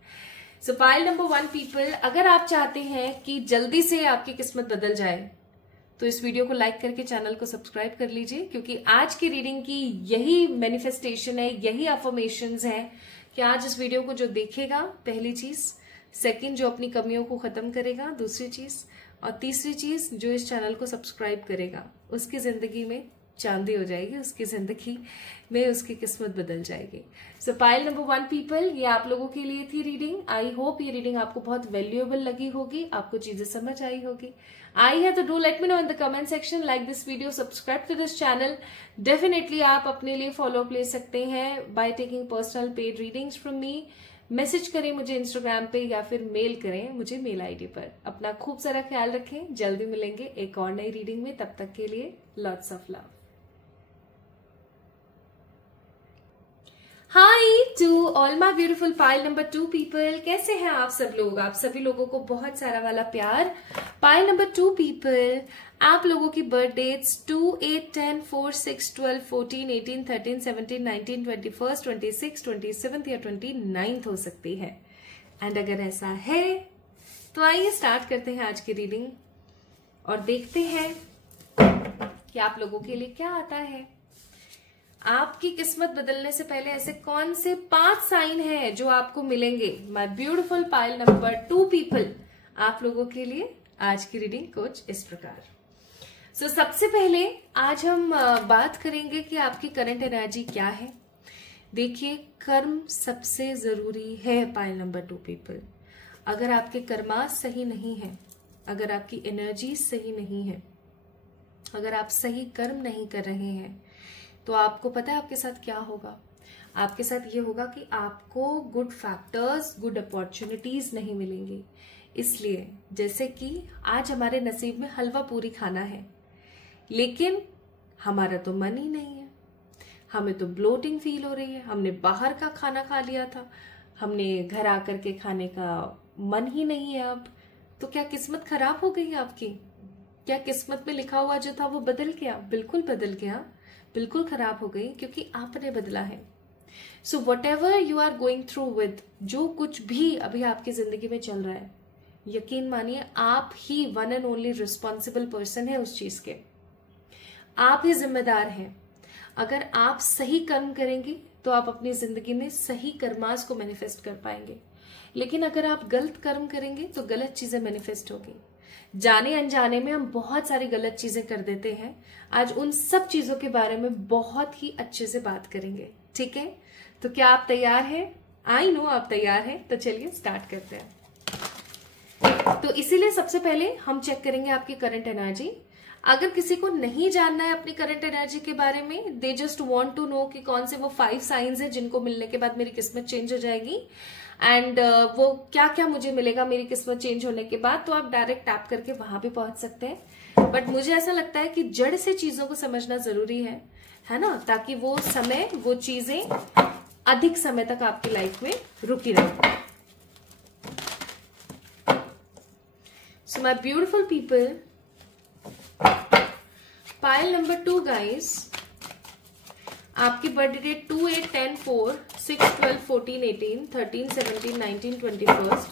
सो पाइल नंबर 1 पीपल, अगर आप चाहते हैं कि जल्दी से आपकी किस्मत बदल जाए तो इस वीडियो को लाइक करके चैनल को सब्सक्राइब कर लीजिए, क्योंकि आज की रीडिंग की यही मैनिफेस्टेशन है, यही अफर्मेशंस है कि आज इस वीडियो को जो देखेगा, पहली चीज, सेकंड जो अपनी कमियों को खत्म करेगा, दूसरी चीज, और तीसरी चीज जो इस चैनल को सब्सक्राइब करेगा उसकी जिंदगी में चांदी हो जाएगी, उसकी जिंदगी में उसकी किस्मत बदल जाएगी। सो पाइल नंबर 1 पीपल, ये आप लोगों के लिए थी रीडिंग। आई होप ये रीडिंग आपको बहुत वैल्यूएबल लगी होगी, आपको चीजें समझ आई होगी। आई है तो do let me know in the comment section, like this video, subscribe to this channel. Definitely आप अपने लिए फॉलो अप ले सकते हैं by taking personal paid readings from me. Message करें मुझे इंस्टाग्राम पे या फिर मेल करें मुझे मेल आईडी पर। अपना खूब सारा ख्याल रखें, जल्दी मिलेंगे एक और नई रीडिंग में, तब तक के लिए lots of love. Hi to all my beautiful pile number 2 people, कैसे हैं आप सब लोग? आप सभी लोगों को बहुत सारा वाला प्यार। पाइल नंबर 2 पीपल, आप लोगों की बर्थ डेट्स 2, 8, 10, 4, 6, 12, 14, 18, 13, 17, 19, 21, 26, 27 या 29 हो सकती है। एंड अगर ऐसा है तो आइए स्टार्ट करते हैं आज की रीडिंग और देखते हैं कि आप लोगों के लिए क्या आता है। आपकी किस्मत बदलने से पहले ऐसे कौन से 5 साइन हैं जो आपको मिलेंगे? My beautiful pile number 2 people, आप लोगों के लिए आज की रीडिंग कुछ इस प्रकार। सो सबसे पहले आज हम बात करेंगे कि आपकी करंट एनर्जी क्या है। देखिए, कर्म सबसे जरूरी है पाइल नंबर 2 पीपल। अगर आपके कर्मा सही नहीं है, अगर आपकी एनर्जी सही नहीं है, अगर आप सही कर्म नहीं कर रहे हैं, तो आपको पता है आपके साथ क्या होगा? आपके साथ ये होगा कि आपको गुड फैक्टर्स, गुड अपॉर्चुनिटीज नहीं मिलेंगी। इसलिए जैसे कि आज हमारे नसीब में हलवा पूरी खाना है, लेकिन हमारा तो मन ही नहीं है, हमें तो ब्लोटिंग फील हो रही है, हमने बाहर का खाना खा लिया था, हमने घर आकर के खाने का मन ही नहीं है अब। तो क्या किस्मत खराब हो गई आपकी? क्या किस्मत में लिखा हुआ जो था वो बदल गया? बिल्कुल बदल गया, बिल्कुल खराब हो गई, क्योंकि आपने बदला है। So whatever you are going through with, जो कुछ भी अभी आपकी जिंदगी में चल रहा है, यकीन मानिए आप ही one and only responsible person है उस चीज के। आप ही जिम्मेदार हैं। अगर आप सही कर्म करेंगे तो आप अपनी जिंदगी में सही कर्मास को मैनिफेस्ट कर पाएंगे, लेकिन अगर आप गलत कर्म करेंगे तो गलत चीजें मैनिफेस्ट होगी। जाने अनजाने में हम बहुत सारी गलत चीजें कर देते हैं। आज उन सब चीजों के बारे में बहुत ही अच्छे से बात करेंगे, ठीक है? तो क्या आप तैयार हैं? आई नो आप तैयार हैं, तो चलिए स्टार्ट करते हैं। तो इसीलिए सबसे पहले हम चेक करेंगे आपकी करंट एनर्जी। अगर किसी को नहीं जानना है अपनी करंट एनर्जी के बारे में, they just want to know कि कौन से वो 5 साइंस है जिनको मिलने के बाद मेरी किस्मत चेंज हो जाएगी, एंड वो क्या क्या मुझे मिलेगा मेरी किस्मत चेंज होने के बाद, तो आप डायरेक्ट टैप करके वहां भी पहुंच सकते हैं। बट मुझे ऐसा लगता है कि जड़ से चीजों को समझना जरूरी है ना, ताकि वो समय, वो चीजें अधिक समय तक आपकी लाइफ में रुकी रहे। So my beautiful people, pile number 2 guys, आपकी बर्थडे डेट 2, 8, 10, 4, 6, 12, 14, 18, 13, 17, 19, 21,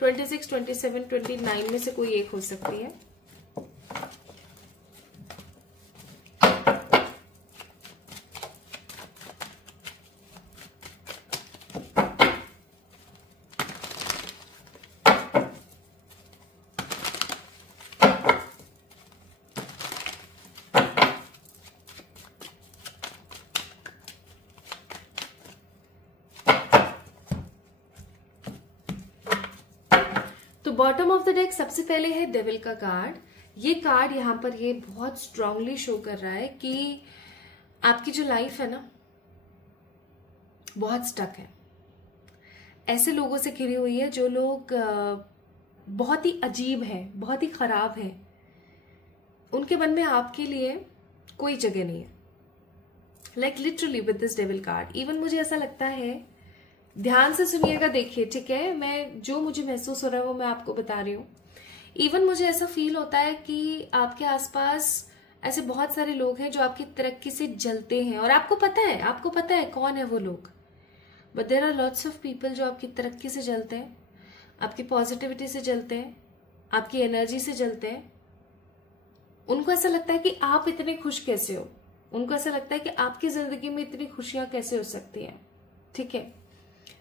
26, 27, 29 में से कोई एक हो सकती है। बॉटम ऑफ द डेक सबसे पहले है डेविल का कार्ड। ये कार्ड यहाँ पर ये बहुत स्ट्रांगली शो कर रहा है कि आपकी जो लाइफ है ना, बहुत स्टक है। ऐसे लोगों से घिरी हुई है जो लोग बहुत ही अजीब हैं, बहुत ही खराब हैं। उनके मन में आपके लिए कोई जगह नहीं है। Like literally with this devil card, even मुझे ऐसा लगता है, ध्यान से सुनिएगा, देखिए, ठीक है? मैं जो मुझे महसूस हो रहा है वो मैं आपको बता रही हूँ। इवन मुझे ऐसा फील होता है कि आपके आसपास ऐसे बहुत सारे लोग हैं जो आपकी तरक्की से जलते हैं, और आपको पता है कौन है वो लोग। But there are lots of people जो आपकी तरक्की से जलते हैं, आपकी पॉजिटिविटी से जलते हैं, आपकी एनर्जी से जलते हैं। उनको ऐसा लगता है कि आप इतने खुश कैसे हो, उनको ऐसा लगता है कि आपकी जिंदगी में इतनी खुशियां कैसे हो सकती हैं, ठीक है?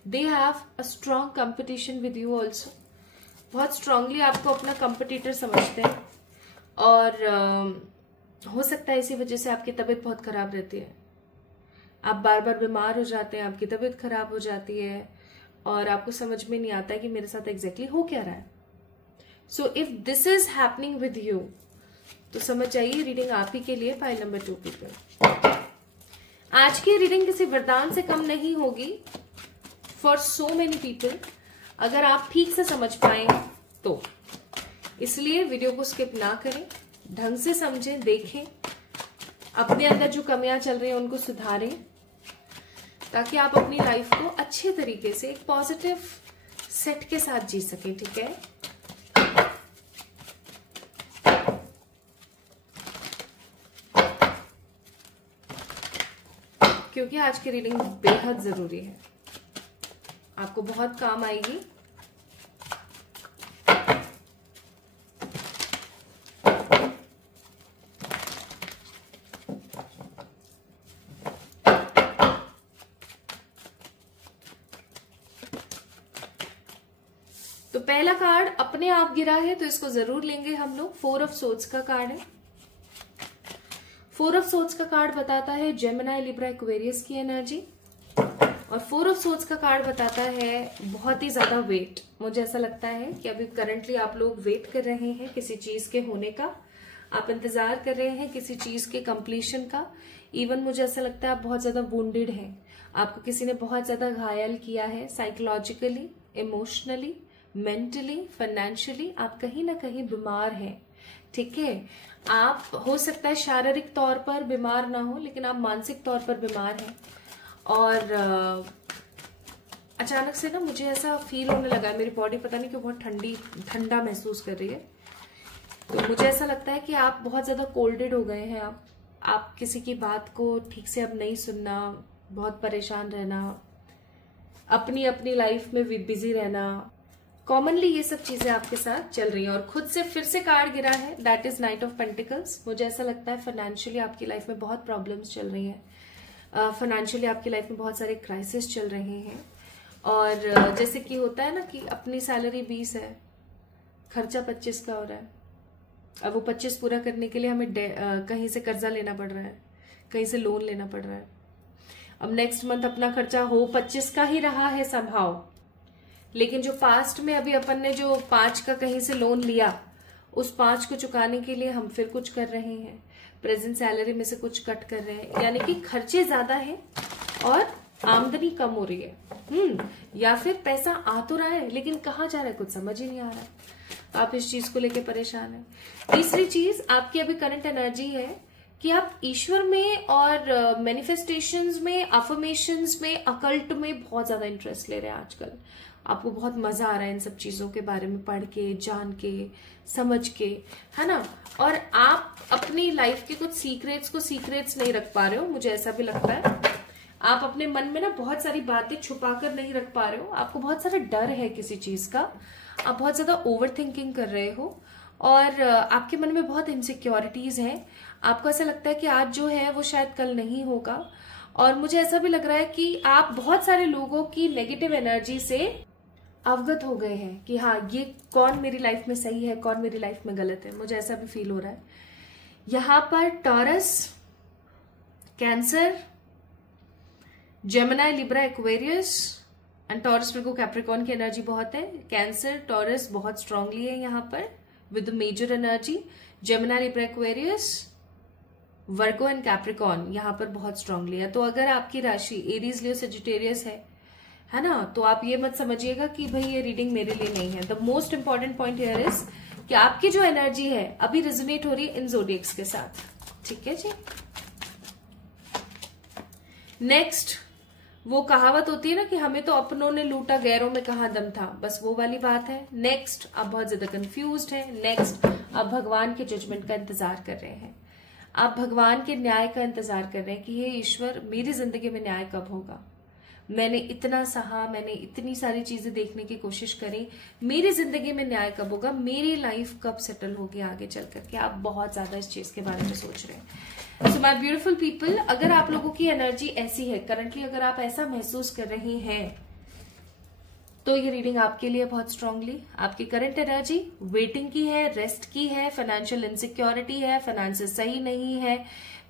They have a strong competition with you also. बहुत स्ट्रांगली आपको अपना कंपटीटर समझते हैं, और हो सकता है इसी वजह से आपकी तबीयत बहुत खराब रहती है, आप बार बार बीमार हो जाते हैं, आपकी तबीयत खराब हो जाती है और आपको समझ में नहीं आता है कि मेरे साथ एग्जैक्टली हो क्या रहा है। So if this is happening with you तो समझ जाइए रीडिंग आप ही के लिए, पाइल नंबर 2 पीपल। आज की रीडिंग किसी वरदान से कम नहीं होगी फॉर सो मेनी पीपल, अगर आप ठीक से समझ पाए तो। इसलिए वीडियो को स्किप ना करें, ढंग से समझें, देखें, अपने अंदर जो कमियां चल रही हैं उनको सुधारें, ताकि आप अपनी लाइफ को अच्छे तरीके से एक पॉजिटिव सेट के साथ जी सकें। ठीक है, क्योंकि आज की रीडिंग बेहद जरूरी है, आपको बहुत काम आएगी। तो पहला कार्ड अपने आप गिरा है तो इसको जरूर लेंगे हम लोग। 4 ऑफ सोर्ड्स का कार्ड है। 4 ऑफ सोर्ड्स का कार्ड बताता है जेमिनी, लिब्रा, एक्वेरियस की एनर्जी, और 4 ऑफ सोर्ड्स का कार्ड बताता है बहुत ही ज्यादा वेट। मुझे ऐसा लगता है कि अभी करंटली आप लोग वेट कर रहे हैं किसी चीज के होने का, आप इंतजार कर रहे हैं किसी चीज के कंप्लीशन का। इवन मुझे ऐसा लगता है आप बहुत ज्यादा वुंडेड हैं, आपको किसी ने बहुत ज्यादा घायल किया है, साइकोलॉजिकली, इमोशनली, मेंटली, फाइनेंशियली आप कहीं ना कहीं बीमार हैं। ठीक है, आप हो सकता है शारीरिक तौर पर बीमार ना हो, लेकिन आप मानसिक तौर पर बीमार हैं। और अचानक से ना मुझे ऐसा फील होने लगा है, मेरी बॉडी पता नहीं क्यों बहुत ठंडा महसूस कर रही है। तो मुझे ऐसा लगता है कि आप बहुत ज्यादा कोल्डेड हो गए हैं। आप किसी की बात को ठीक से अब नहीं सुनना, बहुत परेशान रहना, अपनी अपनी लाइफ में बिजी रहना, कॉमनली ये सब चीजें आपके साथ चल रही हैं। और खुद से फिर से कार्ड गिरा है, that is night of pentacles. मुझे ऐसा लगता है फाइनेंशियली आपकी लाइफ में बहुत प्रॉब्लम्स चल रही हैं, फाइनेंशियली आपकी लाइफ में बहुत सारे क्राइसिस चल रहे हैं। और जैसे कि होता है ना कि अपनी सैलरी 20 है, खर्चा 25 का हो रहा है, अब वो 25 पूरा करने के लिए हमें कहीं से कर्जा लेना पड़ रहा है, कहीं से लोन लेना पड़ रहा है। अब नेक्स्ट मंथ अपना खर्चा हो 25 का ही रहा है समहाउ, लेकिन जो पास्ट में अभी अपन ने जो 5 का कहीं से लोन लिया, उस 5 को चुकाने के लिए हम फिर कुछ कर रहे हैं, प्रेजेंट सैलरी में से कुछ कट कर रहे हैं, यानी कि खर्चे ज्यादा हैं और आमदनी कम हो रही है। या फिर पैसा आ तो रहा है लेकिन कहाँ जा रहा है कुछ समझ ही नहीं आ रहा है, आप इस चीज को लेके परेशान हैं। तीसरी चीज आपकी अभी करंट एनर्जी है कि आप ईश्वर में और मैनिफेस्टेशंस में, अफर्मेशंस में, अकल्ट में बहुत ज्यादा इंटरेस्ट ले रहे हैं आजकल। आपको बहुत मजा आ रहा है इन सब चीजों के बारे में पढ़ के, जान के, समझ के, है ना। और आप अपनी लाइफ के कुछ सीक्रेट्स को सीक्रेट्स नहीं रख पा रहे हो, मुझे ऐसा भी लगता है। आप अपने मन में ना बहुत सारी बातें छुपा कर नहीं रख पा रहे हो, आपको बहुत सारा डर है किसी चीज का, आप बहुत ज्यादा ओवर थिंकिंग कर रहे हो और आपके मन में बहुत इनसिक्योरिटीज हैं। आपको ऐसा लगता है कि आज जो है वो शायद कल नहीं होगा। और मुझे ऐसा भी लग रहा है कि आप बहुत सारे लोगों की नेगेटिव एनर्जी से अवगत हो गए हैं कि हाँ ये कौन मेरी लाइफ में सही है, कौन मेरी लाइफ में गलत है। मुझे ऐसा भी फील हो रहा है। यहां पर Taurus, Cancer, Gemini, Libra, Aquarius and Taurus, Virgo, Capricorn की एनर्जी बहुत है। कैंसर, टॉरस बहुत स्ट्रांगली है यहाँ पर with major energy. Gemini, Libra, Aquarius, Virgo and Capricorn यहाँ पर बहुत स्ट्रांगली है। तो अगर आपकी राशि एरीज, लियो, सजिटेरियस है ना, तो आप ये मत समझिएगा कि भाई ये रीडिंग मेरे लिए नहीं है। The most important point here is कि आपकी जो एनर्जी है अभी रिजोनेट हो रही है इन ज़ोडिएक्स के साथ। ठीक है जी। नेक्स्ट वो कहावत होती है ना कि हमें तो अपनों ने लूटा, गैरों में कहाँ दम था, बस वो वाली बात है। नेक्स्ट आप बहुत ज्यादा कंफ्यूज्ड है। नेक्स्ट आप भगवान के जजमेंट का इंतजार कर रहे हैं, आप भगवान के न्याय का इंतजार कर रहे हैं कि हे ईश्वर मेरी जिंदगी में न्याय कब होगा। मैंने इतना सहा, मैंने इतनी सारी चीजें देखने की कोशिश करी, मेरी जिंदगी में न्याय कब होगा, मेरी लाइफ कब सेटल होगी आगे चल करके। आप बहुत ज्यादा इस चीज के बारे में सोच रहे हैं। सो माय ब्यूटीफुल पीपल, अगर आप लोगों की एनर्जी ऐसी है करंटली, अगर आप ऐसा महसूस कर रही हैं तो ये रीडिंग आपके लिए बहुत स्ट्रांगली आपकी करंट एनर्जी वेटिंग की है, रेस्ट की है, फाइनेंशियल इनसिक्योरिटी है, फाइनेंसेस सही नहीं है,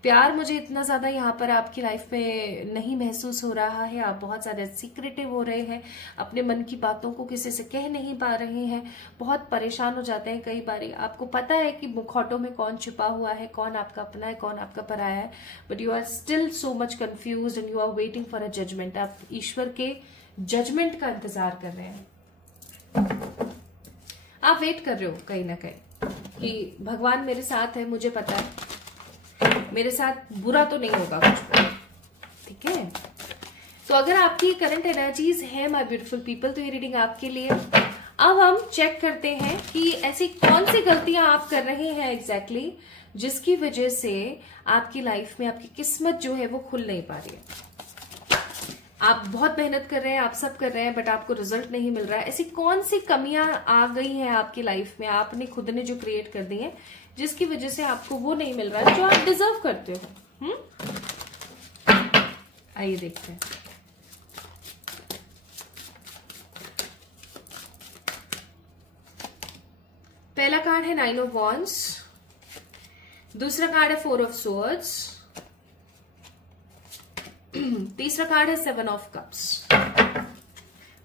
प्यार मुझे इतना ज्यादा यहाँ पर आपकी लाइफ में नहीं महसूस हो रहा है, आप बहुत ज्यादा सीक्रेटिव हो रहे हैं, अपने मन की बातों को किसी से कह नहीं पा रहे हैं, बहुत परेशान हो जाते हैं कई बार। आपको पता है कि मुखौटों में कौन छिपा हुआ है, कौन आपका अपना है, कौन आपका पराया है, but you are still so much confuse and you are waiting for a judgement. आप ईश्वर के जजमेंट का इंतजार कर रहे हैं, आप वेट कर रहे हो कहीं ना कहीं कि भगवान मेरे साथ है, मुझे पता है मेरे साथ बुरा तो नहीं होगा कुछ, ठीक है। तो अगर आपकी करंट एनर्जीज है माय ब्यूटीफुल पीपल, तो ये रीडिंग आपके लिए। अब हम चेक करते हैं कि ऐसी कौन सी गलतियां आप कर रहे हैं एग्जैक्टली जिसकी वजह से आपकी लाइफ में आपकी किस्मत जो है वो खुल नहीं पा रही है। आप बहुत मेहनत कर रहे हैं, आप सब कर रहे हैं, बट आपको रिजल्ट नहीं मिल रहा है। ऐसी कौन सी कमियां आ गई हैं आपकी लाइफ में, आपने खुद ने जो क्रिएट कर दी है, जिसकी वजह से आपको वो नहीं मिल रहा है जो आप डिजर्व करते हो। आइए देखते हैं। पहला कार्ड है 9 ऑफ वॉन्ड्स, दूसरा कार्ड है 4 ऑफ स्वॉर्ड्स, तीसरा कार्ड है 7 of cups.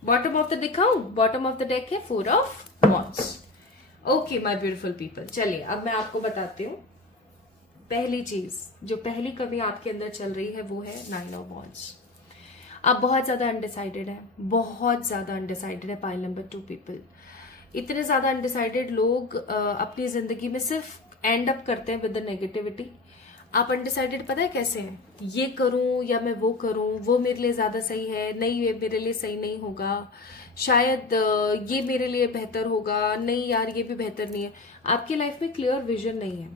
Bottom of the दिखाऊं, बॉटम ऑफ द डेक है 4 of wands. Okay my beautiful people, चलिए अब मैं आपको बताती हूँ। पहली चीज, जो पहली कमी आपके अंदर चल रही है वो है 9 ऑफ वॉन्ड्स। आप बहुत ज्यादा अनडिसाइडेड है, बहुत ज्यादा अनडिसाइडेड है पाइल नंबर 2 पीपल। इतने ज्यादा अनडिसाइडेड लोग अपनी जिंदगी में सिर्फ एंड अप करते हैं विद द नेगेटिविटी। आप अनडिसाइडेड पता है कैसे हैं, ये करूं या मैं वो करूं, वो मेरे लिए ज्यादा सही है, नहीं ये मेरे लिए सही नहीं होगा, शायद ये मेरे लिए बेहतर होगा, नहीं यार ये भी बेहतर नहीं है। आपकी लाइफ में क्लियर विजन नहीं है,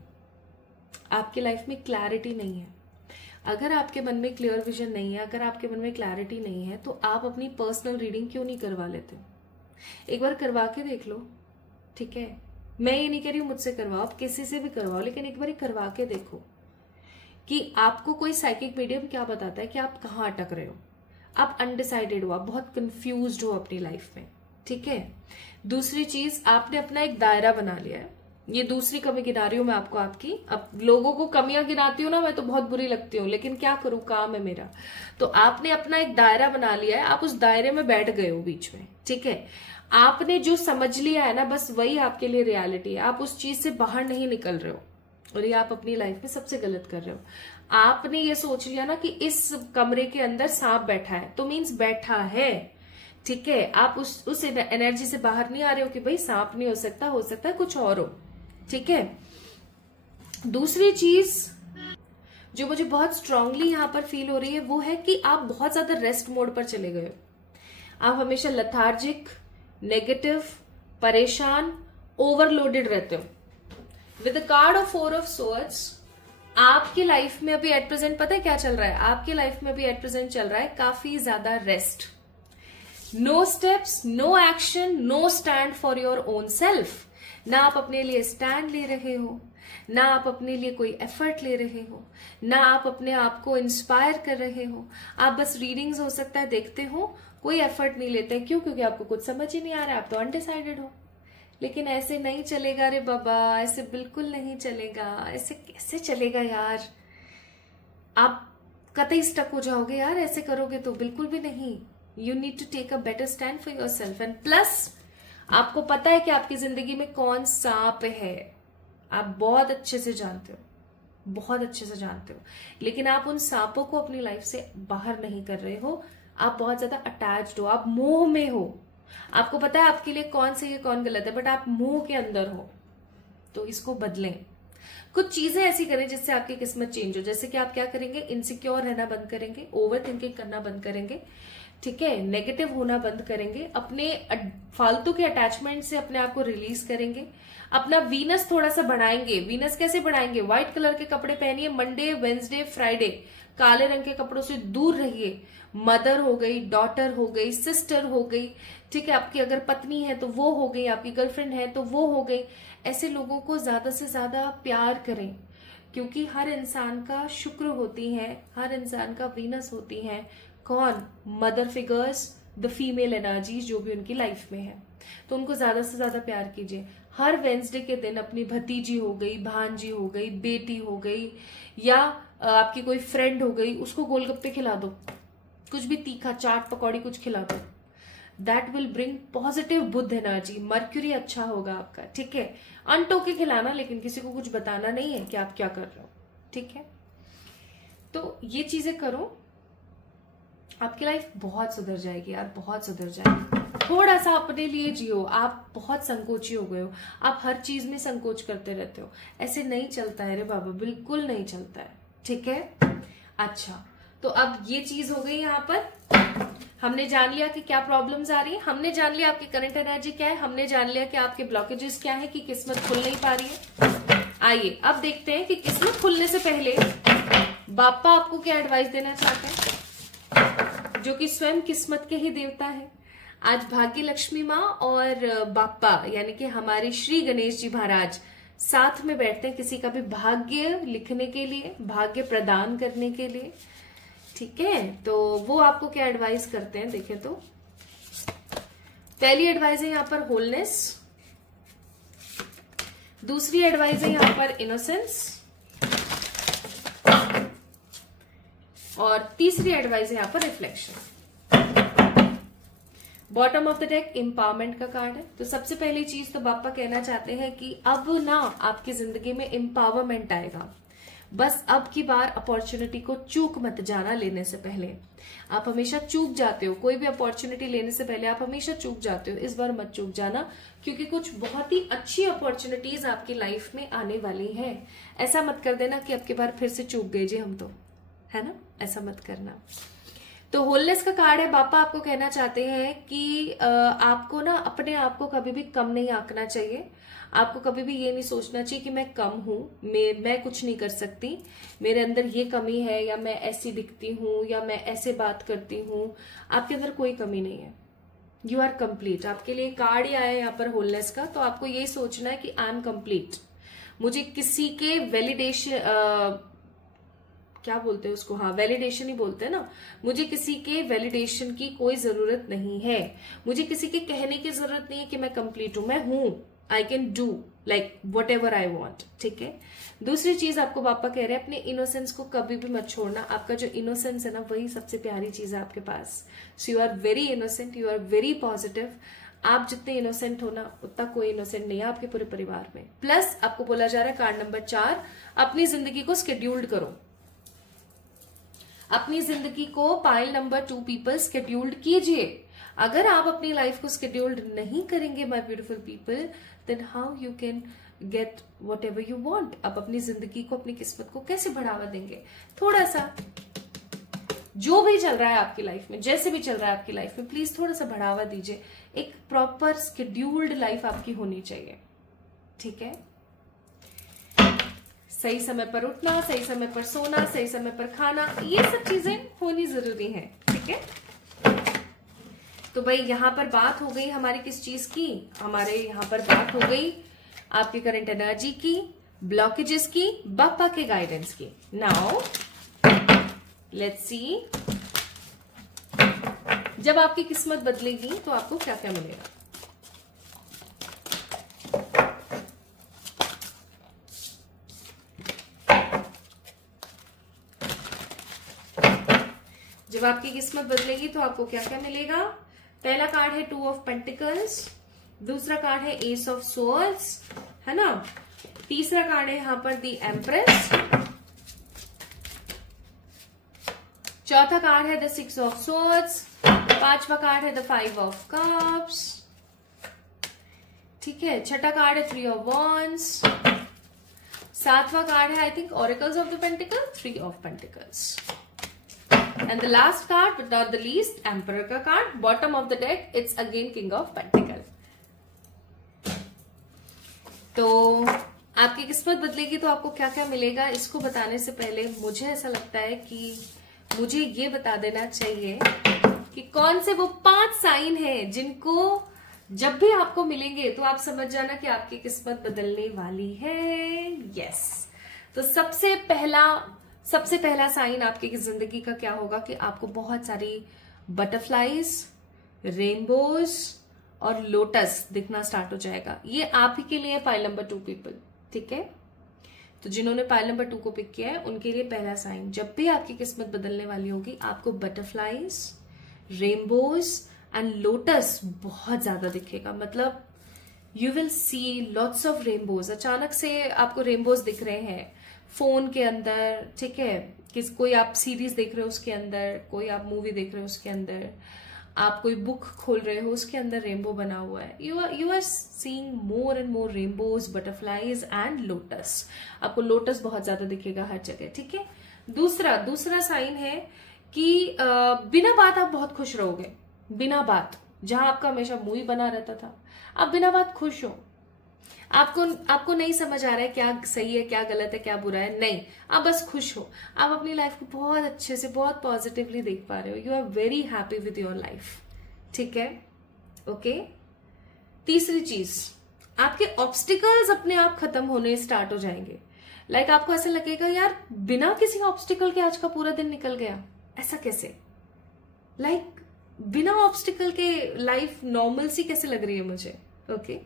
आपकी लाइफ में क्लैरिटी नहीं है। अगर आपके मन में क्लियर विजन नहीं है, अगर आपके मन में क्लैरिटी नहीं है, तो आप अपनी पर्सनल रीडिंग क्यों नहीं करवा लेते? एक बार करवा के देख लो, ठीक है। मैं ये नहीं कह रही हूं मुझसे करवाओ, आप किसी से भी करवाओ, लेकिन एक बार करवा के देखो कि आपको कोई साइकिक मीडियम क्या बताता है कि आप कहाँ अटक रहे हो। आप अनडिसाइडेड हो, आप बहुत कंफ्यूज्ड हो अपनी लाइफ में, ठीक है। दूसरी चीज, आपने अपना एक दायरा बना लिया है। ये दूसरी कमी गिना रही हूं मैं आपको आपकी। अब लोगों को कमियां गिनाती हूँ ना मैं, तो बहुत बुरी लगती हूँ, लेकिन क्या करूं, काम है मेरा। तो आपने अपना एक दायरा बना लिया है, आप उस दायरे में बैठ गए हो बीच में, ठीक है। आपने जो समझ लिया है ना, बस वही आपके लिए रियलिटी है। आप उस चीज से बाहर नहीं निकल रहे हो, और ये आप अपनी लाइफ में सबसे गलत कर रहे हो। आपने ये सोच लिया ना कि इस कमरे के अंदर सांप बैठा है, तो मीन्स बैठा है, ठीक है। आप उस एनर्जी से बाहर नहीं आ रहे हो कि भाई सांप नहीं हो सकता है कुछ और हो, ठीक है। दूसरी चीज जो मुझे बहुत स्ट्रांगली यहां पर फील हो रही है वो है कि आप बहुत ज्यादा रेस्ट मोड पर चले गए हो। आप हमेशा लथार्जिक, नेगेटिव, परेशान, ओवरलोडेड रहते हो। With the card of 4 of swords, आपकी लाइफ में अभी एट प्रेजेंट पता है क्या चल रहा है? आपकी लाइफ में अभी एट प्रेजेंट चल रहा है काफी ज्यादा rest. No steps, no action, no stand for your own self. ना आप अपने लिए स्टैंड ले रहे हो, ना आप अपने लिए कोई एफर्ट ले रहे हो, ना आप अपने आप को इंस्पायर कर रहे हो। आप बस रीडिंग्स हो सकता है देखते हो, कोई एफर्ट नहीं लेते। क्यों? क्योंकि आपको कुछ समझ ही नहीं आ रहा है, आप तो अनडिसाइडेड हो। लेकिन ऐसे नहीं चलेगा रे बाबा, ऐसे बिल्कुल नहीं चलेगा। ऐसे कैसे चलेगा यार? आप कतई स्टक हो जाओगे यार, ऐसे करोगे तो बिल्कुल भी नहीं। You need to take a better stand for yourself. And plus आपको पता है कि आपकी जिंदगी में कौन सांप है, आप बहुत अच्छे से जानते हो, बहुत अच्छे से जानते हो। लेकिन आप उन सांपों को अपनी लाइफ से बाहर नहीं कर रहे हो। आप बहुत ज्यादा अटैच्ड हो, आप मोह में हो। आपको पता है आपके लिए कौन सही है कौन गलत है, बट आप मोह के अंदर हो। तो इसको बदलें, कुछ चीजें ऐसी करें जिससे आपकी किस्मत चेंज हो। जैसे कि आप क्या करेंगे, इनसिक्योर रहना बंद करेंगे, ओवर थिंकिंग करना बंद करेंगे, ठीक है, नेगेटिव होना बंद करेंगे, अपने फालतू के अटैचमेंट से अपने आप को रिलीज करेंगे, अपना वीनस थोड़ा सा बढ़ाएंगे। वीनस कैसे बढ़ाएंगे? व्हाइट कलर के कपड़े पहनिए, मंडे, वेंसडे, फ्राइडे काले रंग के कपड़ों से दूर रहिए। मदर हो गई, डॉटर हो गई, सिस्टर हो गई, ठीक है, आपकी अगर पत्नी है तो वो हो गई, आपकी गर्लफ्रेंड है तो वो हो गई। ऐसे लोगों को ज्यादा से ज्यादा प्यार करें, क्योंकि हर इंसान का शुक्र होती है, हर इंसान का वीनस होती है। कौन? Mother figures, the female energies जो भी उनकी लाइफ में है। तो उनको ज्यादा से ज्यादा प्यार कीजिए। हर वेंसडे के दिन अपनी भतीजी हो गई, भांजी हो गई, बेटी हो गई, या आपकी कोई फ्रेंड हो गई, उसको गोलगप्पे खिला दो, कुछ भी तीखा, चाट पकौड़ी कुछ खिला दो। That will bring positive Buddha energy. Mercury अच्छा होगा आपका, ठीक है। अनटोके खिलाना, लेकिन किसी को कुछ बताना नहीं है कि आप क्या कर रहे हो, ठीक है। तो ये चीजें करो, आपकी लाइफ बहुत सुधर जाएगी यार, बहुत सुधर जाएगी। थोड़ा सा अपने लिए जियो। आप बहुत संकोची हो गए हो, आप हर चीज में संकोच करते रहते हो। ऐसे नहीं चलता है रे बाबा, बिल्कुल नहीं चलता है, ठीक है। अच्छा, तो अब ये चीज हो गई। यहाँ पर हमने जान लिया कि क्या प्रॉब्लम्स आ रही है, हमने जान लिया आपकी करंट एनर्जी क्या है, हमने जान लिया कि आपके ब्लॉकेजेस क्या है, कि किस्मत खुल नहीं पा रही है। आइए अब देखते हैं कि किस्मत खुलने से पहले बापा आपको क्या एडवाइस देना चाहते हैं, जो कि स्वयं किस्मत के ही देवता है। आज भाग्य लक्ष्मी माँ और बापा यानी कि हमारे श्री गणेश जी महाराज साथ में बैठते हैं किसी का भी भाग्य लिखने के लिए, भाग्य प्रदान करने के लिए, ठीक है। तो वो आपको क्या एडवाइस करते हैं देखें तो। पहली एडवाइस है यहाँ पर होलनेस, दूसरी एडवाइस है यहाँ पर इनोसेंस, और तीसरी एडवाइस है यहाँ पर reflection. Bottom of the deck empowerment का कार्ड है। तो सबसे पहली चीज तो बापा कहना चाहते हैं कि अब ना आपकी जिंदगी में एम्पावरमेंट आएगा। बस अब की बार अपॉर्चुनिटी को चूक मत जाना लेने से पहले। आप हमेशा चूक जाते हो, कोई भी अपॉर्चुनिटी लेने से पहले आप हमेशा चूक जाते हो। इस बार मत चूक जाना, क्योंकि कुछ बहुत ही अच्छी अपॉर्चुनिटीज आपकी लाइफ में आने वाली है। ऐसा मत कर देना कि अब की बार फिर से चूक गए जी हम तो, है ना, ऐसा मत करना। तो होलनेस का कार्ड है। बापा आपको कहना चाहते हैं कि आपको ना अपने आप को कभी भी कम नहीं आंकना चाहिए। आपको कभी भी ये नहीं सोचना चाहिए कि मैं कम हूं, मैं कुछ नहीं कर सकती, मेरे अंदर ये कमी है, या मैं ऐसी दिखती हूं, या मैं ऐसे बात करती हूं। आपके अंदर कोई कमी नहीं है, यू आर कंप्लीट। आपके लिए कार्ड ही आया है यहाँ पर होलनेस का। तो आपको ये सोचना है कि आई एम कंप्लीट। मुझे किसी के वैलिडेशन, क्या बोलते हैं उसको, हाँ वैलिडेशन ही बोलते हैं ना, मुझे किसी के वैलिडेशन की कोई जरूरत नहीं है। मुझे किसी के कहने की जरूरत नहीं है कि मैं कंप्लीट हूं, मैं हूं, I can do like what ever I want, ठीक है। दूसरी चीज आपको पापा कह रहे हैं, अपने इनोसेंस को कभी भी मत छोड़ना। आपका जो इनोसेंस है ना, वही सबसे प्यारी चीज है आपके पास। So you are very innocent, you are very positive. आप जितने इनोसेंट हो ना, उतना कोई इनोसेंट नहीं है आपके पूरे परिवार में। प्लस आपको बोला जा रहा है कार्ड नंबर 4, अपनी जिंदगी को स्केड्यूल्ड करो। अपनी जिंदगी को पाइल नंबर 2 पीपल स्केड्यूल्ड कीजिए। अगर आप अपनी लाइफ को स्केड्यूल्ड नहीं करेंगे my beautiful people, then how you can get whatever you want. आप अपनी जिंदगी को, अपनी किस्मत को कैसे बढ़ावा देंगे। थोड़ा सा जो भी चल रहा है आपकी लाइफ में, जैसे भी चल रहा है आपकी लाइफ में, प्लीज थोड़ा सा बढ़ावा दीजिए। एक प्रॉपर स्केड्यूल्ड लाइफ आपकी होनी चाहिए, ठीक है। सही समय पर उठना, सही समय पर सोना, सही समय पर खाना, ये सब चीजें होनी जरूरी है, ठीक है। तो भाई यहाँ पर बात हो गई हमारी किस चीज की, हमारे यहाँ पर बात हो गई आपकी करंट एनर्जी की, ब्लॉकेजेस की, बापा के गाइडेंस की। नाउ लेट्स सी, जब आपकी किस्मत बदलेगी तो आपको क्या क्या मिलेगा। जब आपकी किस्मत बदलेगी तो आपको क्या क्या मिलेगा। पहला कार्ड है 2 ऑफ पेंटिकल्स, दूसरा कार्ड है एस ऑफ स्वॉर्ड्स, है ना। तीसरा कार्ड है यहां पर दी एम्प्रेस, चौथा कार्ड है द 6 ऑफ स्वॉर्ड्स, पांचवा कार्ड है द 5 ऑफ कप्स, ठीक है। छठा कार्ड है 3 ऑफ वॉन्ड्स, सातवां कार्ड है I think auricles of the pentacle, 3 of pentacles. And the last card, but not the least, Emperor का card, bottom of the deck, it's again King of Pentacle. तो आपकी किस्मत बदलेगी तो आपको क्या क्या मिलेगा, इसको बताने से पहले मुझे ऐसा लगता है कि मुझे ये बता देना चाहिए कि कौन से वो 5 साइन हैं जिनको जब भी आपको मिलेंगे तो आप समझ जाना कि आपकी किस्मत बदलने वाली है। यस, तो सबसे पहला साइन आपकी जिंदगी का क्या होगा कि आपको बहुत सारी बटरफ्लाईज, रेनबोज और लोटस दिखना स्टार्ट हो जाएगा। ये आप ही के लिए पाइल नंबर 2 पीपल, ठीक है। तो जिन्होंने पाइल नंबर 2 को पिक किया है उनके लिए पहला साइन, जब भी आपकी किस्मत बदलने वाली होगी आपको बटरफ्लाईज, रेनबोज एंड लोटस बहुत ज्यादा दिखेगा। मतलब you will see lots of rainbows. अचानक से आपको रेनबोज दिख रहे हैं फोन के अंदर, ठीक है, कोई आप सीरीज देख रहे हो उसके अंदर, कोई आप मूवी देख रहे हो उसके अंदर, आप कोई बुक खोल रहे हो उसके अंदर रेनबो बना हुआ है। You are seeing more and more rainbows, butterflies and lotus. आपको लोटस बहुत ज्यादा दिखेगा हर जगह, ठीक है। दूसरा साइन है कि बिना बात आप बहुत खुश रहोगे। बिना बात, जहां आपका हमेशा मुंह ही बना रहता था, आप बिना बात खुश हो। आपको नहीं समझ आ रहा है क्या सही है, क्या गलत है, क्या बुरा है, नहीं, आप बस खुश हो। आप अपनी लाइफ को बहुत अच्छे से, बहुत पॉजिटिवली देख पा रहे हो। You are very happy with your life, ठीक है, ओके। तीसरी चीज, आपके ऑब्स्टिकल्स अपने आप खत्म होने स्टार्ट हो जाएंगे। लाइक आपको ऐसा लगेगा यार बिना किसी ऑब्स्टिकल के आज का पूरा दिन निकल गया, ऐसा कैसे? लाइक बिना ऑब्स्टिकल के लाइफ नॉर्मल सी कैसे लग रही है मुझे, ओके।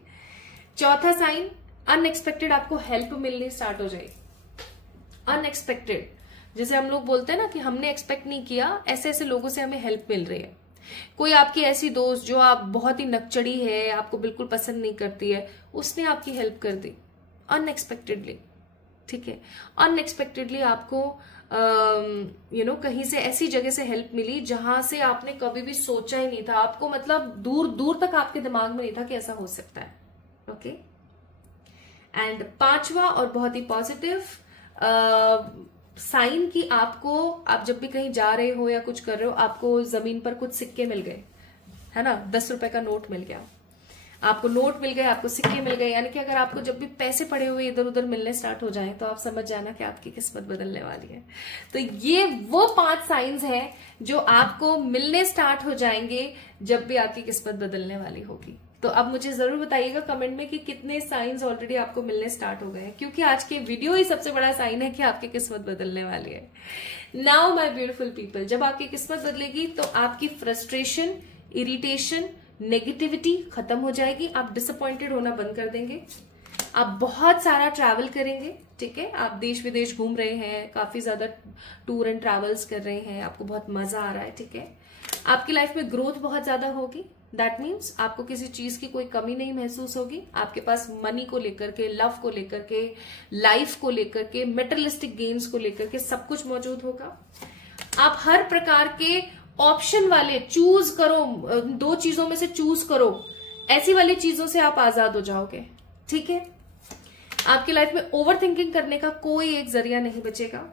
चौथा साइन, अनएक्सपेक्टेड आपको हेल्प मिलनी स्टार्ट हो जाएगी। अनएक्सपेक्टेड, जैसे हम लोग बोलते हैं ना कि हमने एक्सपेक्ट नहीं किया, ऐसे ऐसे लोगों से हमें हेल्प मिल रही है। कोई आपकी ऐसी दोस्त जो आप बहुत ही नकचड़ी है, आपको बिल्कुल पसंद नहीं करती है, उसने आपकी हेल्प कर दी अनएक्सपेक्टेडली, ठीक है। अनएक्सपेक्टेडली आपको कहीं से ऐसी जगह से हेल्प मिली जहां से आपने कभी भी सोचा ही नहीं था। आपको मतलब दूर दूर तक आपके दिमाग में नहीं था कि ऐसा हो सकता है, ओके। एंड पांचवा और बहुत ही पॉजिटिव साइन कि आप जब भी कहीं जा रहे हो या कुछ कर रहे हो, आपको जमीन पर कुछ सिक्के मिल गए, है ना, 10 रुपए का नोट मिल गया, आपको नोट मिल गए, आपको सिक्के मिल गए। यानी कि अगर आपको जब भी पैसे पड़े हुए इधर उधर मिलने स्टार्ट हो जाए तो आप समझ जाना कि आपकी किस्मत बदलने वाली है। तो ये वो 5 साइंस हैं जो आपको मिलने स्टार्ट हो जाएंगे जब भी आपकी किस्मत बदलने वाली होगी। तो अब मुझे जरूर बताइएगा कमेंट में कि कितने साइंस ऑलरेडी आपको मिलने स्टार्ट हो गए हैं, क्योंकि आज के वीडियो ही सबसे बड़ा साइन है कि आपकी किस्मत बदलने वाली है। नाउ माय ब्यूटीफुल पीपल, जब आपकी किस्मत बदलेगी तो आपकी फ्रस्ट्रेशन, इरिटेशन, नेगेटिविटी खत्म हो जाएगी। आप डिसअपॉइंटेड होना बंद कर देंगे। आप बहुत सारा ट्रैवल करेंगे, ठीक है। आप देश विदेश घूम रहे हैं, काफी ज्यादा टूर एंड ट्रैवल्स कर रहे हैं, आपको बहुत मजा आ रहा है, ठीक है। आपकी लाइफ में ग्रोथ बहुत ज्यादा होगी। दैट मीन्स आपको किसी चीज की कोई कमी नहीं महसूस होगी। आपके पास मनी को लेकर के, लव को लेकर के, लाइफ को लेकर के, मेटेरियलिस्टिक गेन्स को लेकर के सब कुछ मौजूद होगा। आप हर प्रकार के ऑप्शन वाले, चूज करो, 2 चीजों में से चूज करो, ऐसी वाली चीजों से आप आजाद हो जाओगे, ठीक है। आपकी लाइफ में ओवर थिंकिंग करने का कोई एक जरिया नहीं बचेगा।